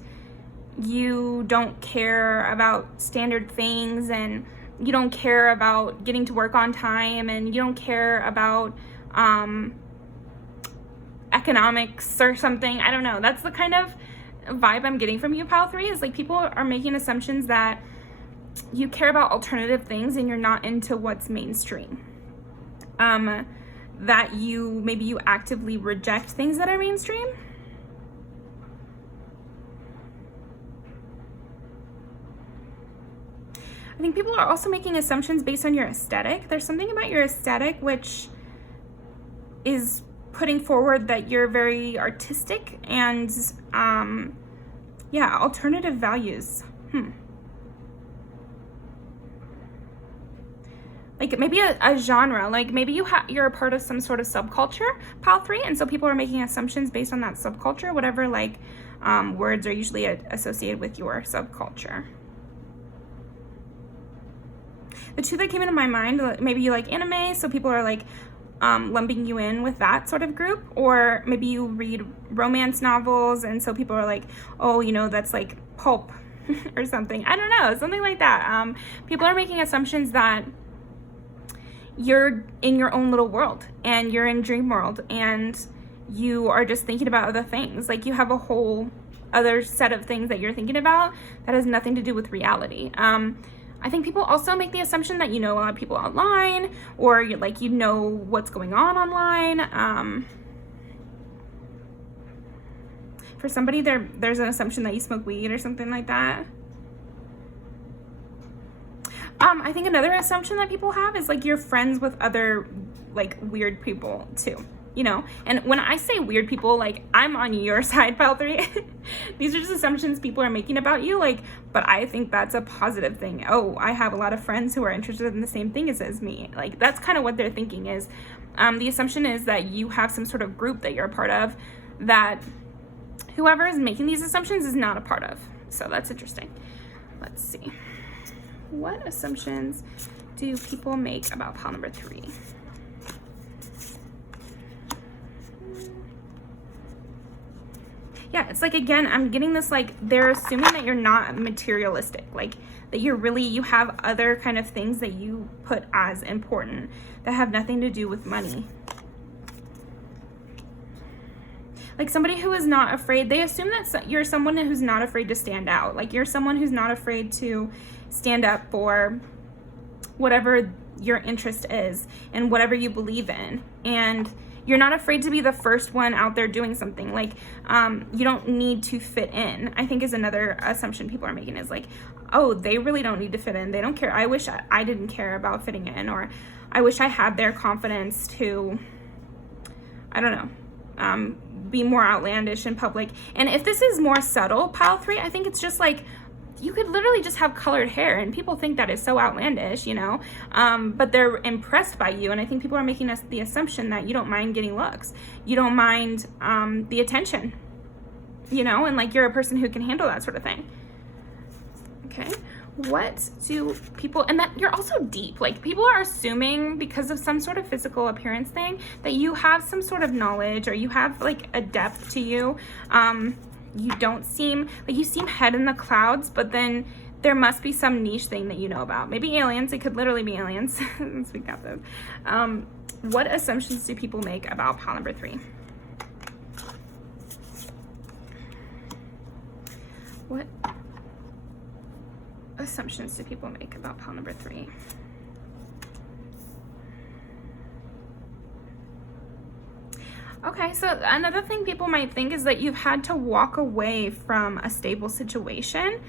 you don't care about standard things, and you don't care about getting to work on time, and you don't care about economics or something. I don't know. That's the kind of vibe I'm getting from you, pile 3, is like people are making assumptions that you care about alternative things and you're not into what's mainstream. That maybe you actively reject things that are mainstream. I think people are also making assumptions based on your aesthetic. There's something about your aesthetic which is putting forward that you're very artistic and, yeah, alternative values. Like maybe a genre, like maybe you're a part of some sort of subculture, pile 3, and so people are making assumptions based on that subculture, whatever like words are usually associated with your subculture. The 2 that came into my mind, maybe you like anime, so people are like lumping you in with that sort of group, or maybe you read romance novels, and so people are like, oh, you know, that's like pulp or something. I don't know, something like that. People are making assumptions that you're in your own little world, and you're in dream world, and you are just thinking about other things. Like you have a whole other set of things that you're thinking about that has nothing to do with reality. I think people also make the assumption that you know a lot of people online, or you know what's going on online. For somebody, there's an assumption that you smoke weed or something like that. I think another assumption that people have is like you're friends with other like weird people too. you know? And when I say weird people, like, I'm on your side, pile 3. These are just assumptions people are making about you, like, but I think that's a positive thing. Oh, I have a lot of friends who are interested in the same thing as me. Like, that's kind of what they're thinking is, the assumption is that you have some sort of group that you're a part of that whoever is making these assumptions is not a part of. So that's interesting. Let's see. What assumptions do people make about pile number 3? Yeah, it's like, again, I'm getting this, like, they're assuming that you're not materialistic, like, that you have other kind of things that you put as important that have nothing to do with money. Like, somebody who is not afraid, they assume that you're someone who's not afraid to stand out. Like, you're someone who's not afraid to stand up for whatever your interest is and whatever you believe in. And you're not afraid to be the first one out there doing something. Like, you don't need to fit in, I think, is another assumption people are making, is like, oh, they really don't need to fit in. They don't care. I wish I didn't care about fitting in, or I wish I had their confidence to, I don't know, be more outlandish in public. And if this is more subtle, pile 3, I think it's just like, you could literally just have colored hair and people think that is so outlandish, you know, but they're impressed by you. And I think people are making the assumption that you don't mind getting looks. You don't mind the attention, you know, and like, you're a person who can handle that sort of thing. Okay. What do people, and that you're also deep, like, people are assuming because of some sort of physical appearance thing that you have some sort of knowledge, or you have like a depth to you. You don't seem like, you seem head in the clouds, but then there must be some niche thing that you know about. Maybe aliens. It could literally be aliens. We got those. What assumptions do people make about pile number 3? What assumptions do people make about pile number 3? Okay, so another thing people might think is that you've had to walk away from a stable situation,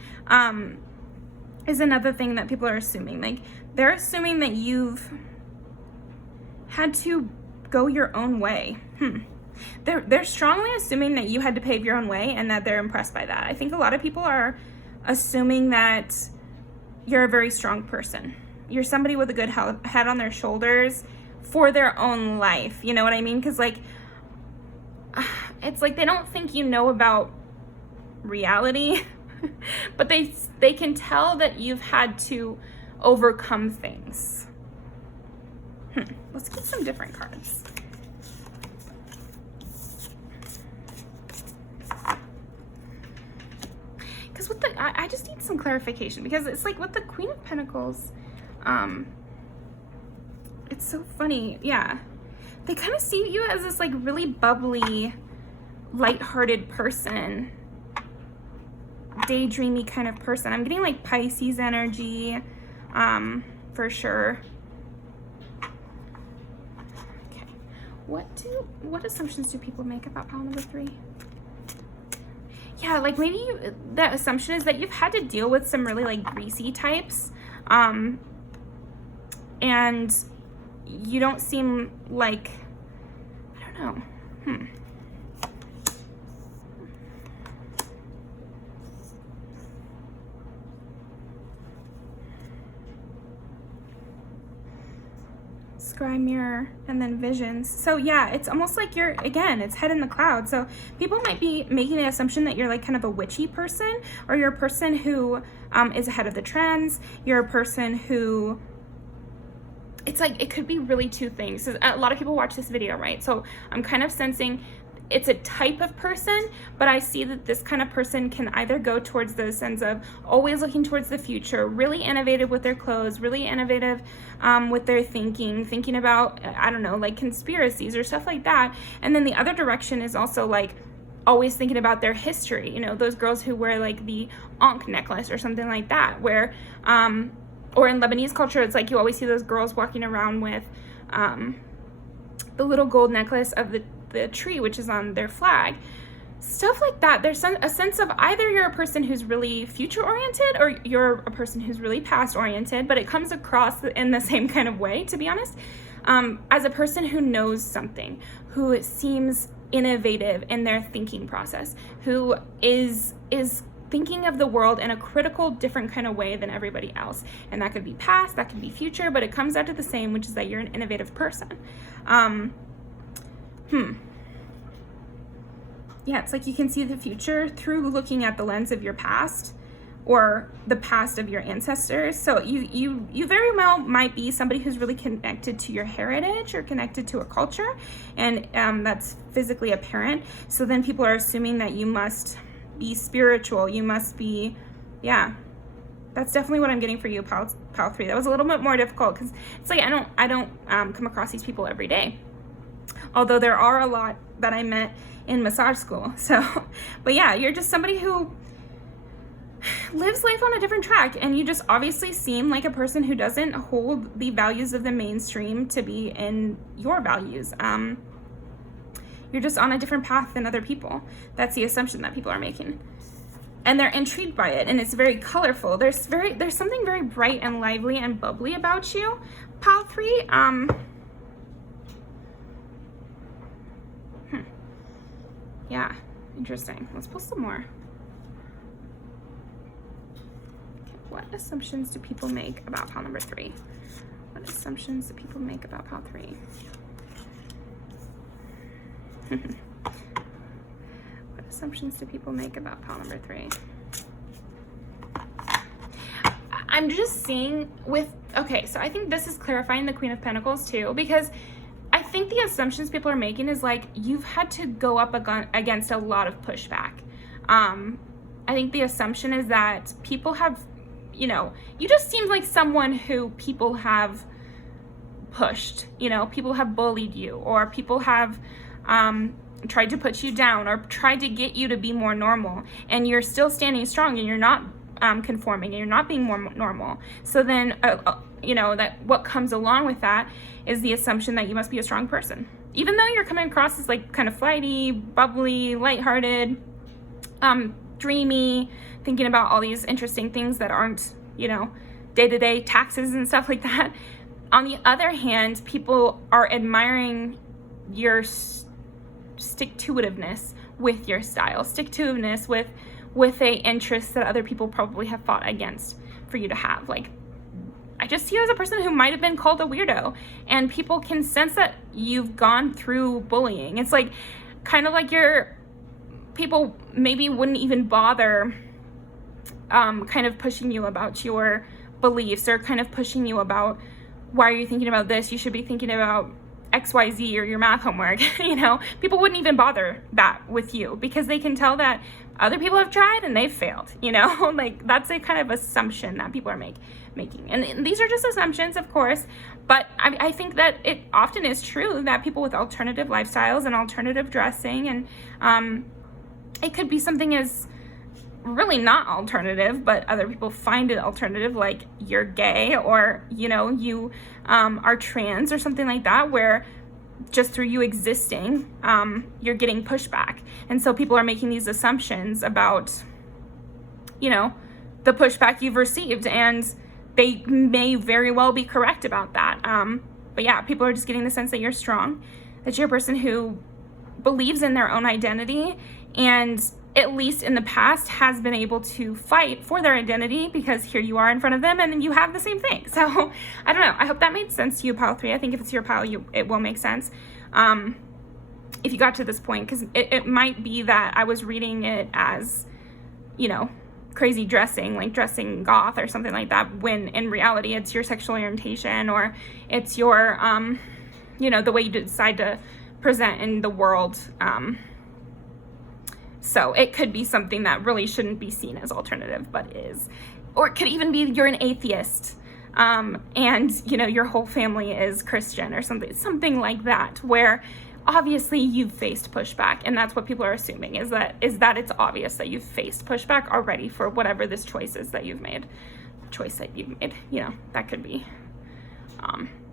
is another thing that people are assuming. Like, they're assuming that you've had to go your own way. They're strongly assuming that you had to pave your own way and that they're impressed by that. I think a lot of people are assuming that you're a very strong person. You're somebody with a good head on their shoulders for their own life. You know what I mean? Because, like, it's like they don't think you know about reality, but they can tell that you've had to overcome things. Let's get some different cards. Because with I just need some clarification, because it's like with the Queen of Pentacles, it's so funny. Yeah. They kind of see you as this like really bubbly, lighthearted person, daydreamy kind of person. I'm getting like Pisces energy, for sure. Okay, what assumptions do people make about pile number 3? Yeah, like maybe the assumption is that you've had to deal with some really like greasy types, and you don't seem like, I don't know. Scry mirror and then visions. So yeah, it's almost like you're, again, it's head in the clouds. So people might be making the assumption that you're like kind of a witchy person, or you're a person who is ahead of the trends. You're a person who, it's like, it could be really two things. So a lot of people watch this video, right? So I'm kind of sensing it's a type of person, but I see that this kind of person can either go towards the sense of always looking towards the future, really innovative with their clothes, really innovative with their thinking about, I don't know, like conspiracies or stuff like that. And then the other direction is also like always thinking about their history. You know, those girls who wear like the Ankh necklace or something like that, where, or in Lebanese culture, it's like you always see those girls walking around with the little gold necklace of the tree, which is on their flag. Stuff like that. There's a sense of either you're a person who's really future oriented or you're a person who's really past oriented, but it comes across in the same kind of way, to be honest. as a person who knows something, who seems innovative in their thinking process, who is thinking of the world in a critical, different kind of way than everybody else. And that could be past, that could be future, but it comes out to the same, which is that you're an innovative person. Yeah, it's like you can see the future through looking at the lens of your past or the past of your ancestors. So you very well might be somebody who's really connected to your heritage or connected to a culture, and that's physically apparent. So then people are assuming that you must be spiritual, you must be, yeah. That's definitely what I'm getting for you, pile 3. That was a little bit more difficult because it's like I don't come across these people every day. Although there are a lot that I met in massage school. So, but yeah, you're just somebody who lives life on a different track, and you just obviously seem like a person who doesn't hold the values of the mainstream to be in your values. You're just on a different path than other people. That's the assumption that people are making. And they're intrigued by it, and it's very colorful. There's something very bright and lively and bubbly about you, pile 3. Yeah, interesting. Let's pull some more. Okay, what assumptions do people make about pile number 3? What assumptions do people make about pile 3? What assumptions do people make about pile number 3? I'm just seeing okay, so I think this is clarifying the Queen of Pentacles too, because I think the assumptions people are making is like you've had to go up against a lot of pushback. I think the assumption is that people have, you just seem like someone who people have pushed, people have bullied you, or people have tried to put you down or tried to get you to be more normal, and you're still standing strong and you're not conforming and you're not being more normal. So then that what comes along with that is the assumption that you must be a strong person, even though you're coming across as like kind of flighty, bubbly, lighthearted, dreamy, thinking about all these interesting things that aren't day-to-day taxes and stuff like that. On the other hand, people are admiring your stick-to-itiveness with your style, stick-to-itiveness with a interest that other people probably have fought against for you to have. Like, I just see you as a person who might have been called a weirdo, and people can sense that you've gone through bullying. It's like kind of like people maybe wouldn't even bother kind of pushing you about your beliefs, or kind of pushing you about, why are you thinking about this? You should be thinking about XYZ or your math homework. People wouldn't even bother that with you because they can tell that other people have tried and they've failed. Like that's a kind of assumption that people are making. And these are just assumptions, of course, but I think that it often is true that people with alternative lifestyles and alternative dressing, and it could be something as really not alternative, but other people find it alternative, like you're gay, or you are trans or something like that, where just through you existing, you're getting pushback. And so people are making these assumptions about the pushback you've received, and they may very well be correct about that. But yeah, people are just getting the sense that you're strong, that you're a person who believes in their own identity, and at least in the past has been able to fight for their identity, because here you are in front of them and you have the same thing. So I don't know. I hope that made sense to you, pile 3. I think if it's your pile, it will make sense. If you got to this point, because it might be that I was reading it as, crazy dressing, like dressing goth or something like that, when in reality it's your sexual orientation, or it's your, the way you decide to present in the world. So it could be something that really shouldn't be seen as alternative, but is. Or it could even be you're an atheist, and your whole family is Christian or something like that, where obviously you've faced pushback, and that's what people are assuming is that it's obvious that you've faced pushback already for whatever this choice is that you've made. That could be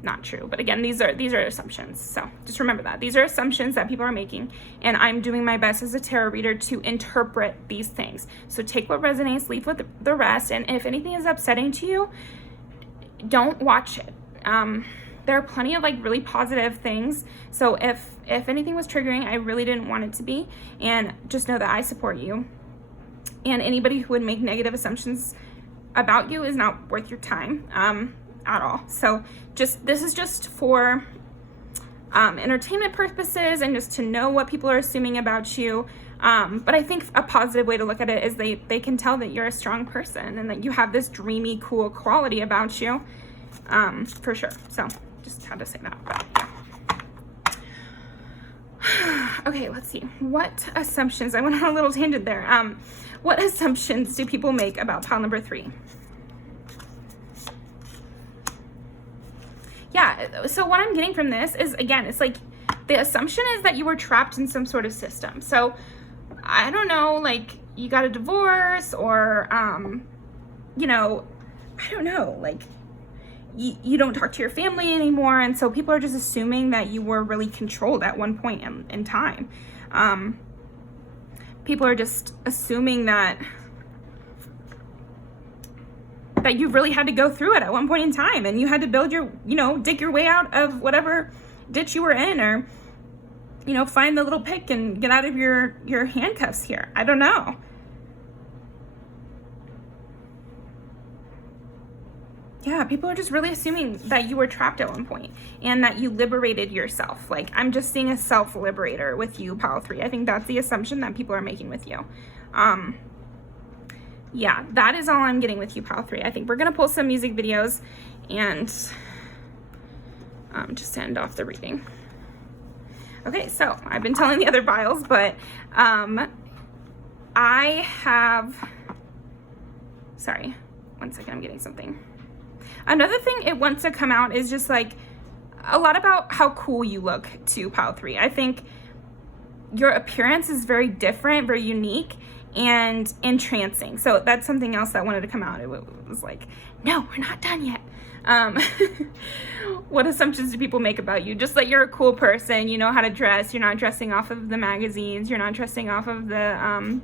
not true. But again, these are assumptions. So just remember that these are assumptions that people are making, and I'm doing my best as a tarot reader to interpret these things. So take what resonates, leave with the rest. And if anything is upsetting to you, don't watch it. there are plenty of like really positive things. So if anything was triggering, I really didn't want it to be. And just know that I support you. And anybody who would make negative assumptions about you is not worth your time at all. So this is just for entertainment purposes and just to know what people are assuming about you. But I think a positive way to look at it is they can tell that you're a strong person and that you have this dreamy, cool quality about you, for sure. So just had to say that. But, yeah. Okay, let's see. What assumptions, I went on a little tangent there. What assumptions do people make about pile number 3? Yeah, so what I'm getting from this is, again, it's like the assumption is that you were trapped in some sort of system. So I don't know, like you got a divorce or, you know, I don't know, like you don't talk to your family anymore. And so people are just assuming that you were really controlled at one point in time. People are just assuming that you really had to go through it at one point in time and you had to build your, you know, dig your way out of whatever ditch you were in, or, you know, find the little pick and get out of your handcuffs here. I don't know. Yeah, people are just really assuming that you were trapped at one point and that you liberated yourself. Like, I'm just seeing a self-liberator with you, pile 3. I think that's the assumption that people are making with you. Yeah, that is all I'm getting with you, pile 3. I think we're going to pull some music videos and just end off the reading. Okay, so I've been telling the other piles, but I have, sorry, one second, I'm getting something. Another thing it wants to come out is just like a lot about how cool you look to pile 3. I think your appearance is very different, very unique, and entrancing. So that's something else that wanted to come out. It was like, no, we're not done yet. What assumptions do people make about you? Just that you're a cool person, you know how to dress, you're not dressing off of the magazines, you're not dressing off of the,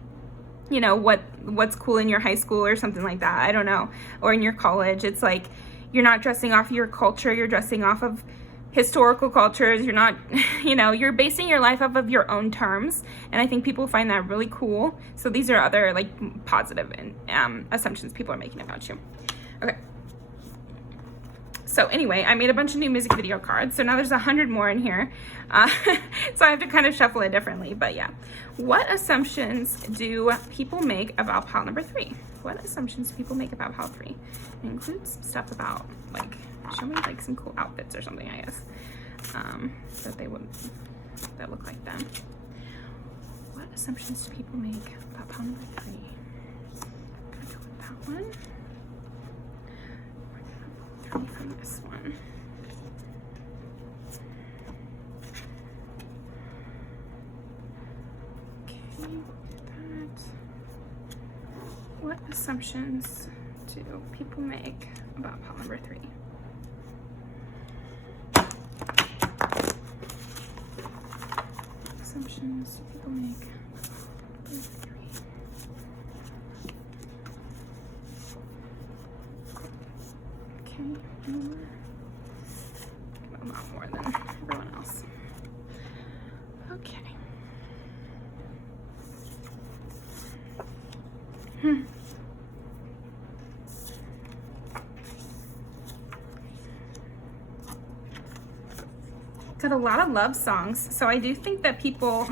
you know, what's cool in your high school or something like that. I don't know. Or in your college. It's like, you're not dressing off your culture, you're dressing off of historical cultures. You're not, you know, you're basing your life off of your own terms. And I think people find that really cool. So these are other like positive assumptions people are making about you. Okay. So anyway, I made a bunch of new music video cards. So now there's 100 more in here. So I have to kind of shuffle it differently. But yeah, what assumptions do people make about pile number 3? What assumptions do people make about pile 3? It includes stuff about, like, show me like some cool outfits or something, I guess, that look like them. What assumptions do people make about pile number 3? I'm gonna go with that one. We're gonna pull 3 from this one. Okay, that. What assumptions do people make about pile number 3? Assumptions people make about pile number 3. Okay, more. Well, not more than everyone else. Okay. Got a lot of love songs, so I do think that people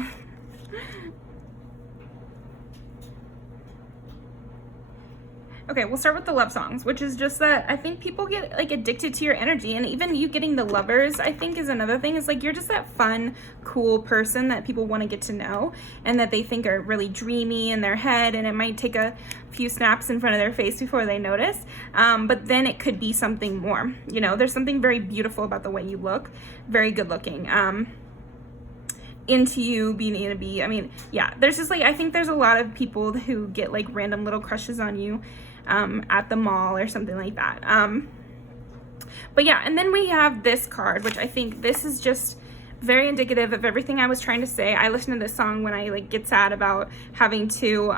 okay, we'll start with the love songs, which is just that I think people get like addicted to your energy, and even you getting the lovers, I think, is another thing. Is like you're just that fun, cool person that people want to get to know and that they think are really dreamy in their head, and it might take a few snaps in front of their face before they notice, but then it could be something more. You know, there's something very beautiful about the way you look, very good looking, into you being able to be, I mean, yeah, there's just like, I think there's a lot of people who get like random little crushes on you at the mall or something like that. But yeah, and then we have this card, which I think this is just very indicative of everything I was trying to say. I listen to this song when I like get sad about having to,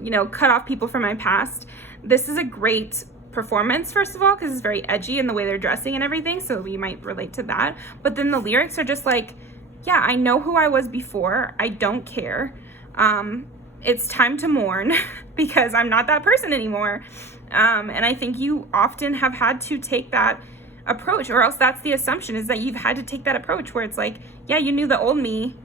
you know, cut off people from my past. This is a great performance, first of all, because it's very edgy in the way they're dressing and everything, so we might relate to that. But then the lyrics are just like, yeah, I know who I was before. I don't care. It's time to mourn because I'm not that person anymore. And I think you often have had to take that approach, or else that's the assumption, is that you've had to take that approach where it's like, yeah, you knew the old me,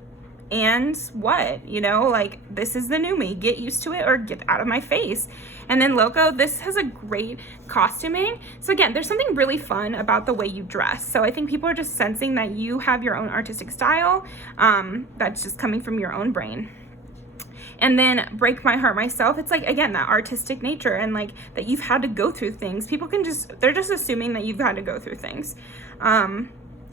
and what, you know, like, this is the new me, get used to it or get out of my face. And then Loco, this has a great costuming. So again, there's something really fun about the way you dress. So I think people are just sensing that you have your own artistic style, that's just coming from your own brain. And then Break My Heart Myself, it's like, again, that artistic nature, and like that you've had to go through things. People can just, they're just assuming that you've had to go through things.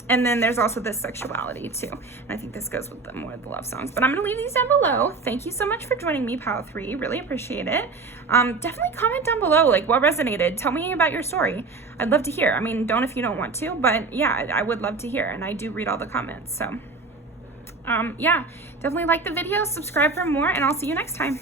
And then there's also this sexuality too. And I think this goes with the more of the love songs. But I'm gonna leave these down below. Thank you so much for joining me, Pile 3. Really appreciate it. Definitely comment down below, like, what resonated. Tell me about your story. I'd love to hear. I mean, don't if you don't want to, but yeah, I would love to hear. And I do read all the comments, so. Yeah, definitely like the video, subscribe for more, and I'll see you next time.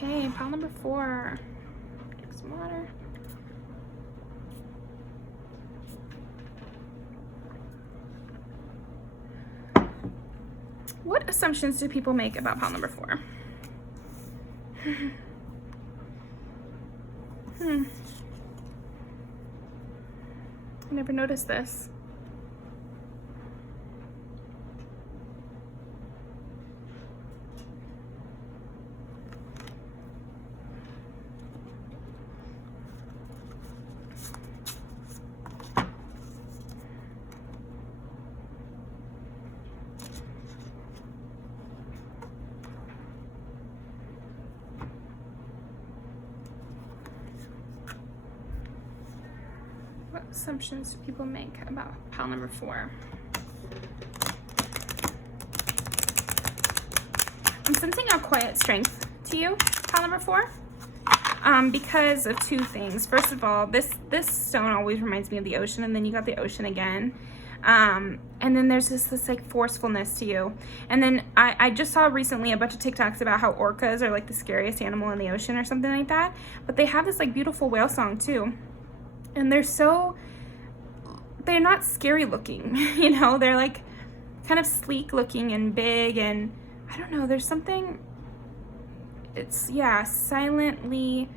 Okay, pile number 4. Drink some water. What assumptions do people make about pile number 4? I never noticed this. What assumptions do people make about pile number 4? I'm sensing a quiet strength to you, pile number 4, because of 2 things. First of all, this stone always reminds me of the ocean, and then you got the ocean again. And then there's this like forcefulness to you. And then I just saw recently a bunch of TikToks about how orcas are like the scariest animal in the ocean or something like that. But they have this like beautiful whale song too. And they're not scary looking, you know, they're like kind of sleek looking and big, and I don't know, there's something, it's, yeah, silently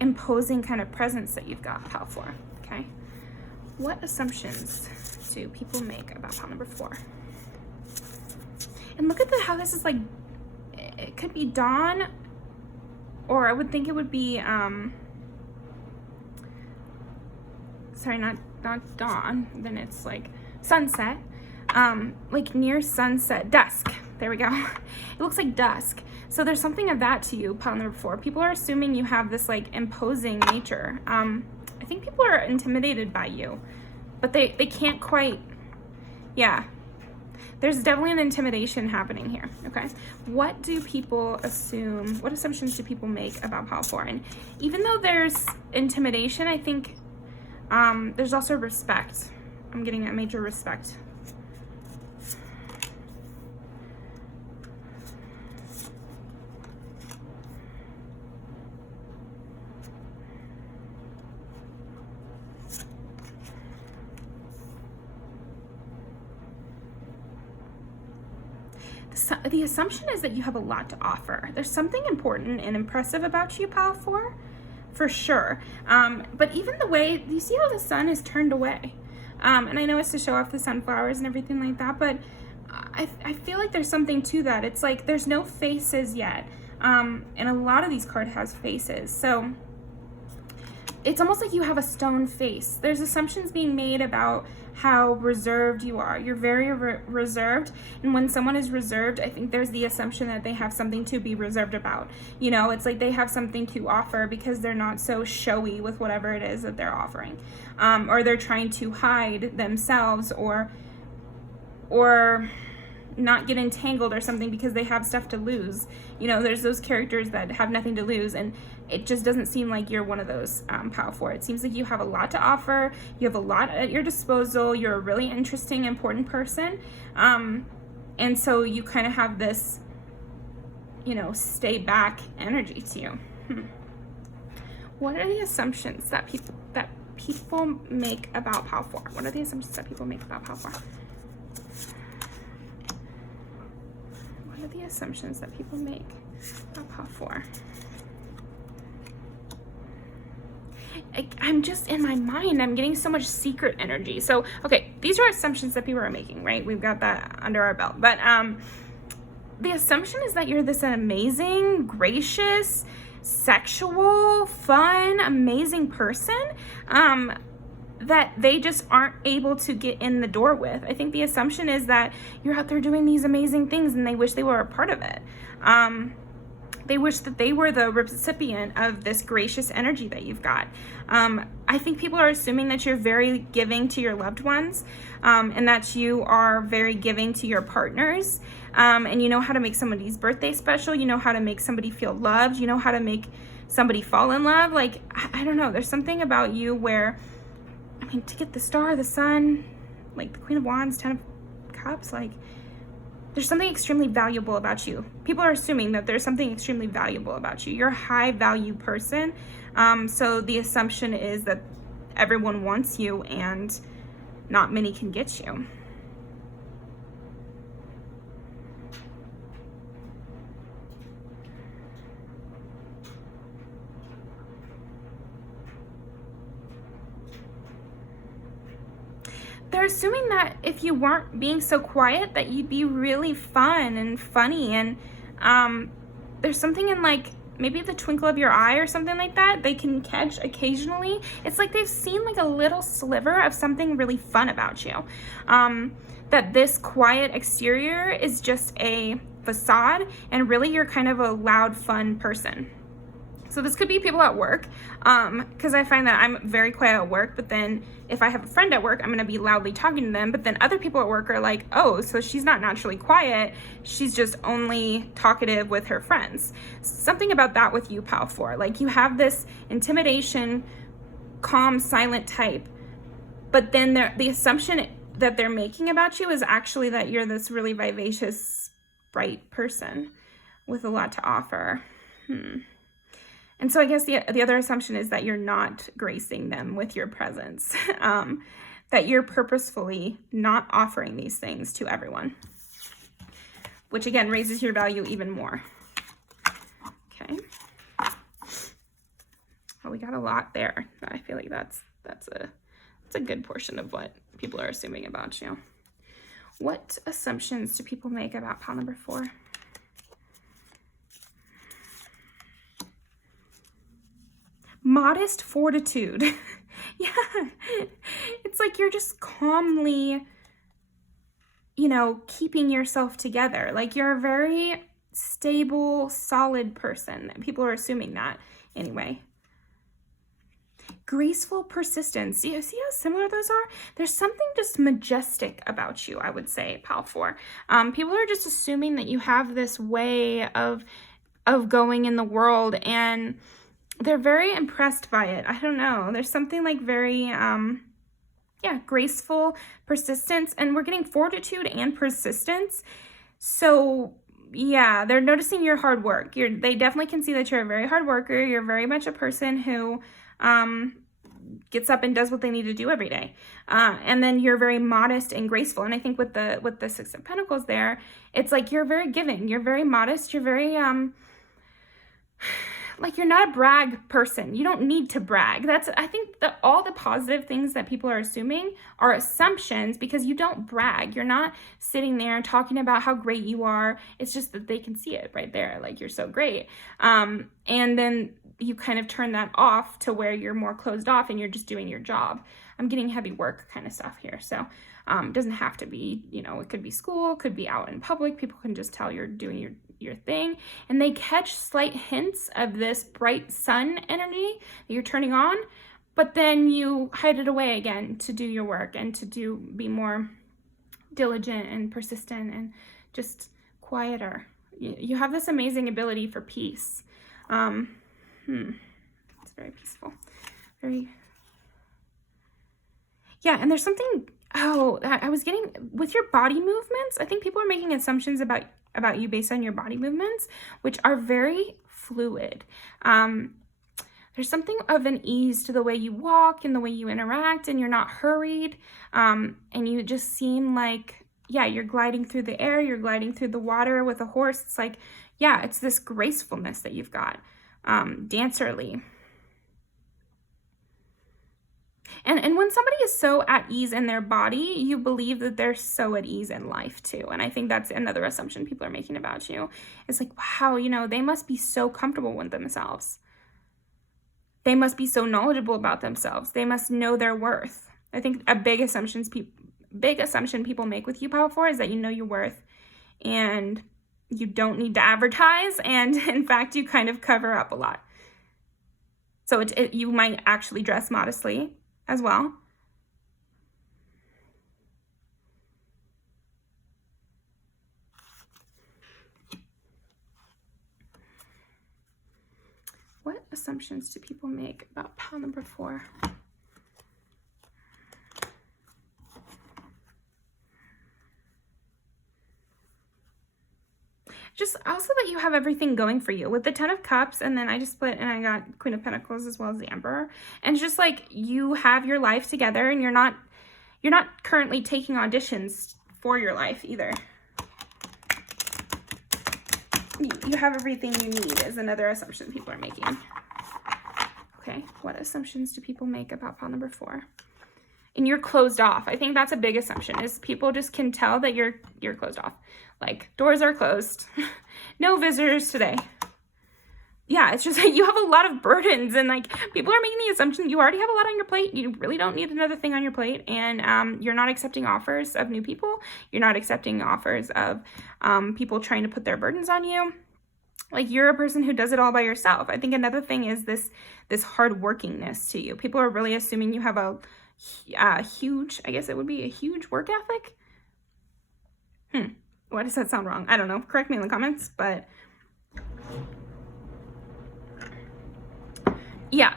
imposing kind of presence that you've got, pile 4, okay? What assumptions do people make about pile number 4? And look at how this is like, it could be dawn, or I would think it would be, sorry, not dawn, then it's like sunset, like near sunset, dusk, there we go. It looks like dusk. So there's something of that to you, pile number 4. People are assuming you have this like imposing nature. I think people are intimidated by you, but they can't quite, yeah. There's definitely an intimidation happening here, okay? What do people assume, what assumptions do people make about pile 4? And even though there's intimidation, I think there's also respect. I'm getting a major respect. The assumption is that you have a lot to offer. There's something important and impressive about you, pile 4. For sure. But even the way, you see how the sun is turned away? And I know it's to show off the sunflowers and everything like that, but I feel like there's something to that. It's like there's no faces yet. And a lot of these cards has faces. So it's almost like you have a stone face. There's assumptions being made about how reserved you are. You're very reserved, and when someone is reserved, I think there's the assumption that they have something to be reserved about. You know, it's like they have something to offer because they're not so showy with whatever it is that they're offering, or they're trying to hide themselves, or not get entangled or something because they have stuff to lose. You know, there's those characters that have nothing to lose, and it just doesn't seem like you're one of those Pile 4. It seems like you have a lot to offer, you have a lot at your disposal, you're a really interesting, important person, and so you kind of have this, you know, stay back energy to you. What are the assumptions that people make about Pile 4? What are the assumptions that people make about Pile 4? What are the assumptions that people make about Pile 4? I'm just, in my mind, I'm getting so much secret energy. So, okay, these are assumptions that people are making, right? We've got that under our belt. But the assumption is that you're this amazing, gracious, sexual, fun, amazing person that they just aren't able to get in the door with. I think the assumption is that you're out there doing these amazing things and they wish they were a part of it. They wish that they were the recipient of this gracious energy that you've got. I think people are assuming that you're very giving to your loved ones, and that you are very giving to your partners, and you know how to make somebody's birthday special, you know how to make somebody feel loved, you know how to make somebody fall in love. Like, I don't know, there's something about you where, I mean, to get the Star, the Sun, like the Queen of Wands, 10 of Cups, like, there's something extremely valuable about you. People are assuming that there's something extremely valuable about you. You're a high value person. So the assumption is that everyone wants you and not many can get you. They're assuming that if you weren't being so quiet that you'd be really fun and funny, and there's something in, like, maybe the twinkle of your eye or something like that they can catch occasionally. It's like they've seen like a little sliver of something really fun about you. That this quiet exterior is just a facade, and really you're kind of a loud, fun person. So this could be people at work, because I find that I'm very quiet at work, but then if I have a friend at work, I'm gonna be loudly talking to them, but then other people at work are like, oh, so she's not naturally quiet, she's just only talkative with her friends. Something about that with you, Pile 4. Like, you have this intimidation, calm, silent type, but then the assumption that they're making about you is actually that you're this really vivacious, bright person with a lot to offer. And so I guess the other assumption is that you're not gracing them with your presence, that you're purposefully not offering these things to everyone, which again raises your value even more. Okay. Well, we got a lot there. I feel like that's a good portion of what people are assuming about you. What assumptions do people make about pile number 4? Modest fortitude. Yeah, it's like you're just calmly, you know, keeping yourself together. Like, you're a very stable, solid person. People are assuming that anyway. Graceful persistence. You see how similar those are? There's something just majestic about you, I would say, Pile 4. People are just assuming that you have this way of going in the world, and they're very impressed by it. I don't know. There's something like very, graceful persistence, and we're getting fortitude and persistence. So yeah, they're noticing your hard work. They definitely can see that you're a very hard worker. You're very much a person who gets up and does what they need to do every day. And then you're very modest and graceful. And I think with the 6 of Pentacles there, it's like you're very giving. You're very modest. You're very like, you're not a brag person. You don't need to brag. I think that all the positive things that people are assuming are assumptions, because you don't brag. You're not sitting there and talking about how great you are. It's just that they can see it right there. Like, you're so great. And then you kind of turn that off to where you're more closed off and you're just doing your job. I'm getting heavy work kind of stuff here. So it doesn't have to be, it could be school, could be out in public. People can just tell you're doing your thing, and they catch slight hints of this bright sun energy that you're turning on, but then you hide it away again to do your work and to be more diligent and persistent and just quieter. You have this amazing ability for peace. It's very peaceful. And there's something, I was getting, with your body movements, I think people are making assumptions about you based on your body movements, which are very fluid. There's something of an ease to the way you walk and the way you interact, and you're not hurried, and you just seem like, you're gliding through the air, you're gliding through the water with a horse. It's like, it's this gracefulness that you've got, dancerly. And when somebody is so at ease in their body, you believe that they're so at ease in life too. And I think that's another assumption people are making about you. It's like, wow, they must be so comfortable with themselves. They must be so knowledgeable about themselves. They must know their worth. I think a big assumption people make with you, Power 4, is that you know your worth and you don't need to advertise. And in fact, you kind of cover up a lot. So you might actually dress modestly as well. What assumptions do people make about pile number 4? Just also that you have everything going for you with the 10 of Cups, and then I just split and I got Queen of Pentacles as well as the Emperor. And it's just like you have your life together, and you're not currently taking auditions for your life either. You have everything you need is another assumption people are making. Okay, what assumptions do people make about pile number 4? And you're closed off. I think that's a big assumption, is people just can tell that you're closed off. Like, doors are closed. No visitors today. It's just like you have a lot of burdens, and like people are making the assumption you already have a lot on your plate. You really don't need another thing on your plate, and you're not accepting offers of new people. You're not accepting offers of people trying to put their burdens on you. Like, you're a person who does it all by yourself. I think another thing is this hard workingness to you. People are really assuming you have a huge, I guess it would be a huge work ethic. Why does that sound wrong? I don't know. Correct me in the comments, but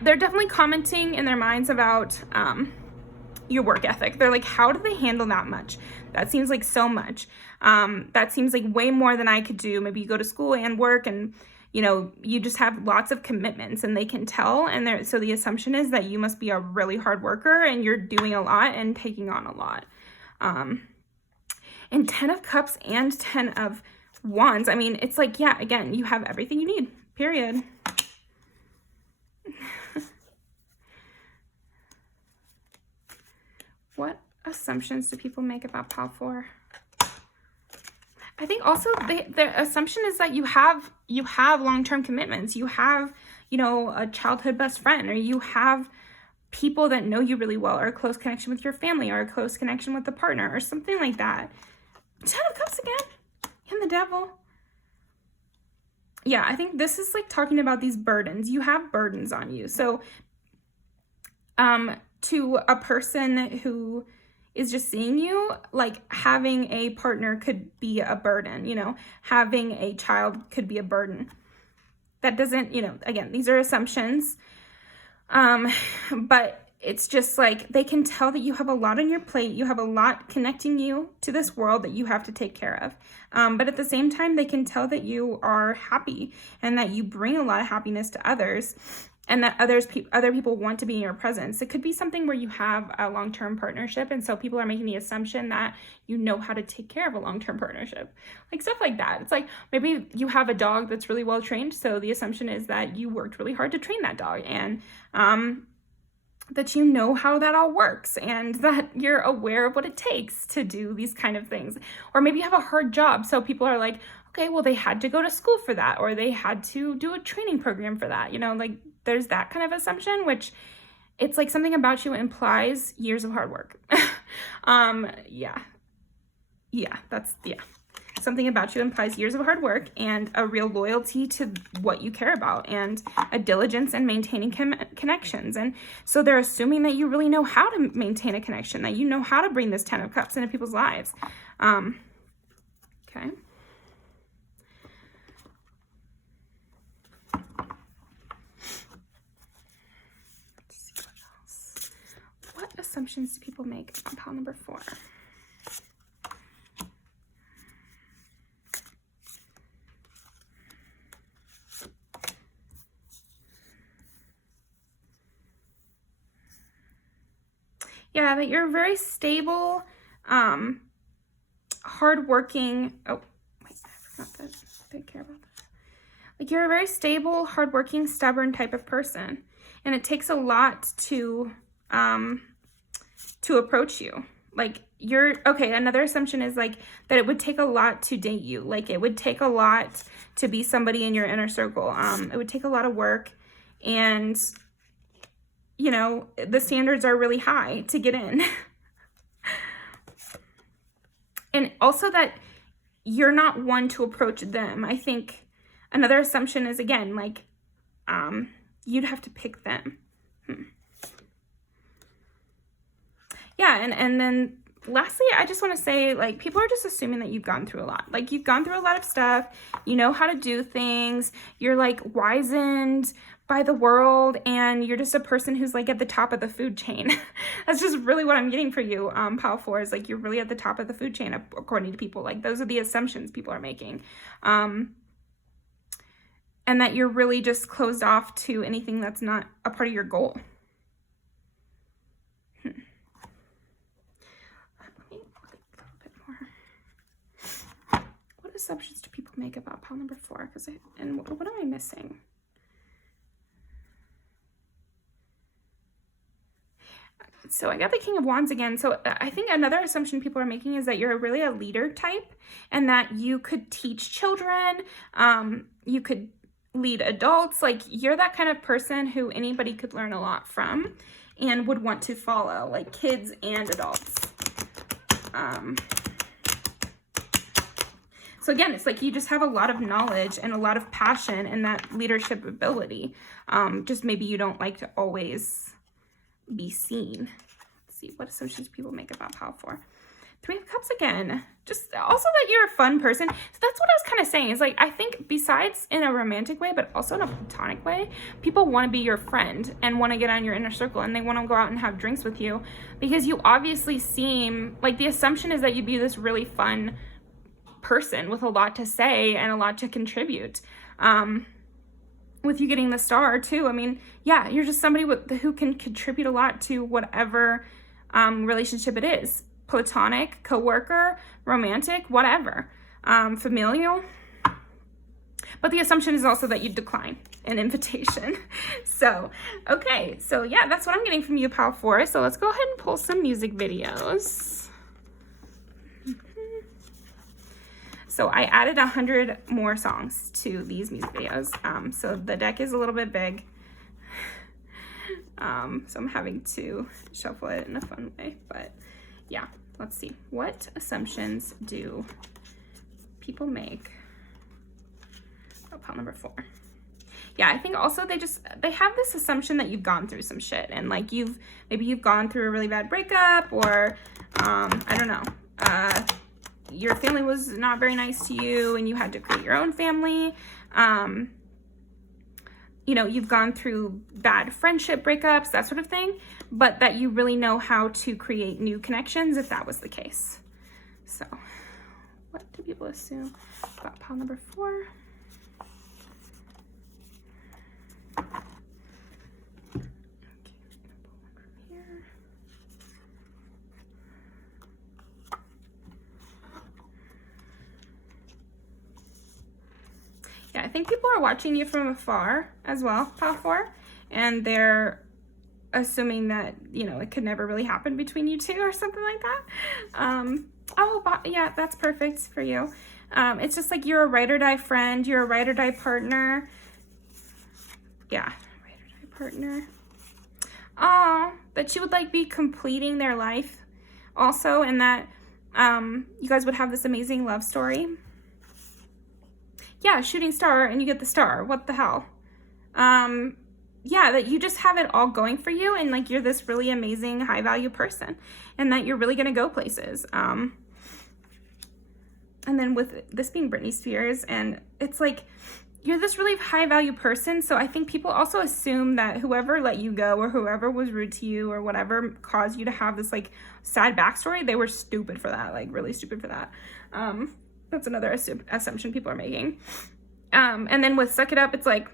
they're definitely commenting in their minds about your work ethic. They're like, how do they handle that much? That seems like so much. That seems like way more than I could do. Maybe you go to school and work, and you just have lots of commitments, and they can tell. And so the assumption is that you must be a really hard worker, and you're doing a lot and taking on a lot. And 10 of Cups and 10 of Wands, I mean, it's like, again, you have everything you need, period. What assumptions do people make about pile 4? I think also the assumption is that you have long-term commitments. You have, a childhood best friend, or you have people that know you really well, or a close connection with your family, or a close connection with a partner, or something like that. 10 of Cups again, and the Devil. I think this is like talking about these burdens. You have burdens on you. So to a person who is just seeing you, like, having a partner could be a burden, having a child could be a burden. That doesn't, again, these are assumptions, but it's just like they can tell that you have a lot on your plate. You have a lot connecting you to this world that you have to take care of. But at the same time, they can tell that you are happy and that you bring a lot of happiness to others, and that other people want to be in your presence. It could be something where you have a long-term partnership, and so people are making the assumption that you know how to take care of a long-term partnership. Like, stuff like that. It's like, maybe you have a dog that's really well trained, so the assumption is that you worked really hard to train that dog, and that you know how that all works, and that you're aware of what it takes to do these kind of things. Or maybe you have a hard job, so people are like, okay, well, they had to go to school for that, or they had to do a training program for that. You know, like there's that kind of assumption, which it's like something about you implies years of hard work. Yeah. Something about you implies years of hard work and a real loyalty to what you care about and a diligence in maintaining connections. And so they're assuming that you really know how to maintain a connection, that you know how to bring this 10 of Cups into people's lives. Okay. Let's see what else. What assumptions do people make on pile number 4? Yeah, that you're very stable, hardworking. Oh, wait, I forgot that. I care about that. Like you're a very stable, hardworking, stubborn type of person, and it takes a lot to approach you. Like another assumption is like that it would take a lot to date you. Like it would take a lot to be somebody in your inner circle. It would take a lot of work, and you know, the standards are really high to get in. And also that you're not one to approach them. I think another assumption is, again, like, you'd have to pick them. Yeah, and then lastly, I just want to say, like, people are just assuming that you've gone through a lot. Like, you've gone through a lot of stuff. You know how to do things. You're, like, wizened by the world, and you're just a person who's, like, at the top of the food chain. That's just really what I'm getting for you, pile 4, is, like, you're really at the top of the food chain, according to people. Like, those are the assumptions people are making. And that you're really just closed off to anything that's not a part of your goal. Let me look a little bit more. What assumptions do people make about pile number 4? And what am I missing? So I got the King of Wands again. So I think another assumption people are making is that you're really a leader type, and that you could teach children, you could lead adults. Like you're that kind of person who anybody could learn a lot from and would want to follow, like kids and adults. So again, it's like you just have a lot of knowledge and a lot of passion and that leadership ability. Just maybe you don't like to always be seen. Let's see, what assumptions people make about pile 4? 3 of Cups again. Just also that you're a fun person. So that's what I was kind of saying. Is like, I think besides in a romantic way, but also in a platonic way, people want to be your friend and want to get on your inner circle, and they want to go out and have drinks with you because you obviously seem like, the assumption is that you'd be this really fun person with a lot to say and a lot to contribute. With you getting the star too, I mean, yeah, you're just somebody who can contribute a lot to whatever relationship it is. Platonic, coworker, romantic, whatever. Familial. But the assumption is also that you decline an invitation. So, okay. So yeah, that's what I'm getting from you, pile 4. So let's go ahead and pull some music videos. So I added 100 more songs to these music videos. So the deck is a little bit big. So I'm having to shuffle it in a fun way. But yeah, let's see. What assumptions do people make about pile number 4? Yeah, I think also they have this assumption that you've gone through some shit, and like maybe you've gone through a really bad breakup, or I don't know. Your family was not very nice to you and you had to create your own family. You know, you've gone through bad friendship breakups, that sort of thing, but that you really know how to create new connections if that was the case. So what do people assume about pile number 4? Yeah, I think people are watching you from afar as well, pile 4, and they're assuming that, you know, it could never really happen between you two or something like that. Yeah, that's perfect for you. It's just like you're a ride or die friend, you're a ride or die partner. Yeah, ride or die partner. That you would like be completing their life also, and that you guys would have this amazing love story. Yeah, shooting star and you get the star. What the hell? Yeah, that you just have it all going for you, and like you're this really amazing high value person, and that you're really gonna go places. And then with this being Britney Spears, and it's like you're this really high value person, so I think people also assume that whoever let you go or whoever was rude to you or whatever caused you to have this like sad backstory, they were stupid for that, like really stupid for that. That's another assumption people are making. And then with Suck It Up, it's like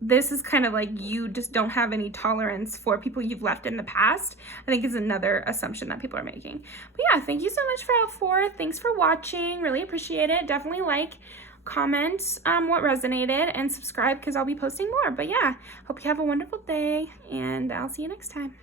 this is kind of like you just don't have any tolerance for people you've left in the past. I think is another assumption that people are making. But yeah, thank you so much for all four. Thanks for watching. Really appreciate it. Definitely like, comment what resonated, and subscribe because I'll be posting more. But yeah, hope you have a wonderful day, and I'll see you next time.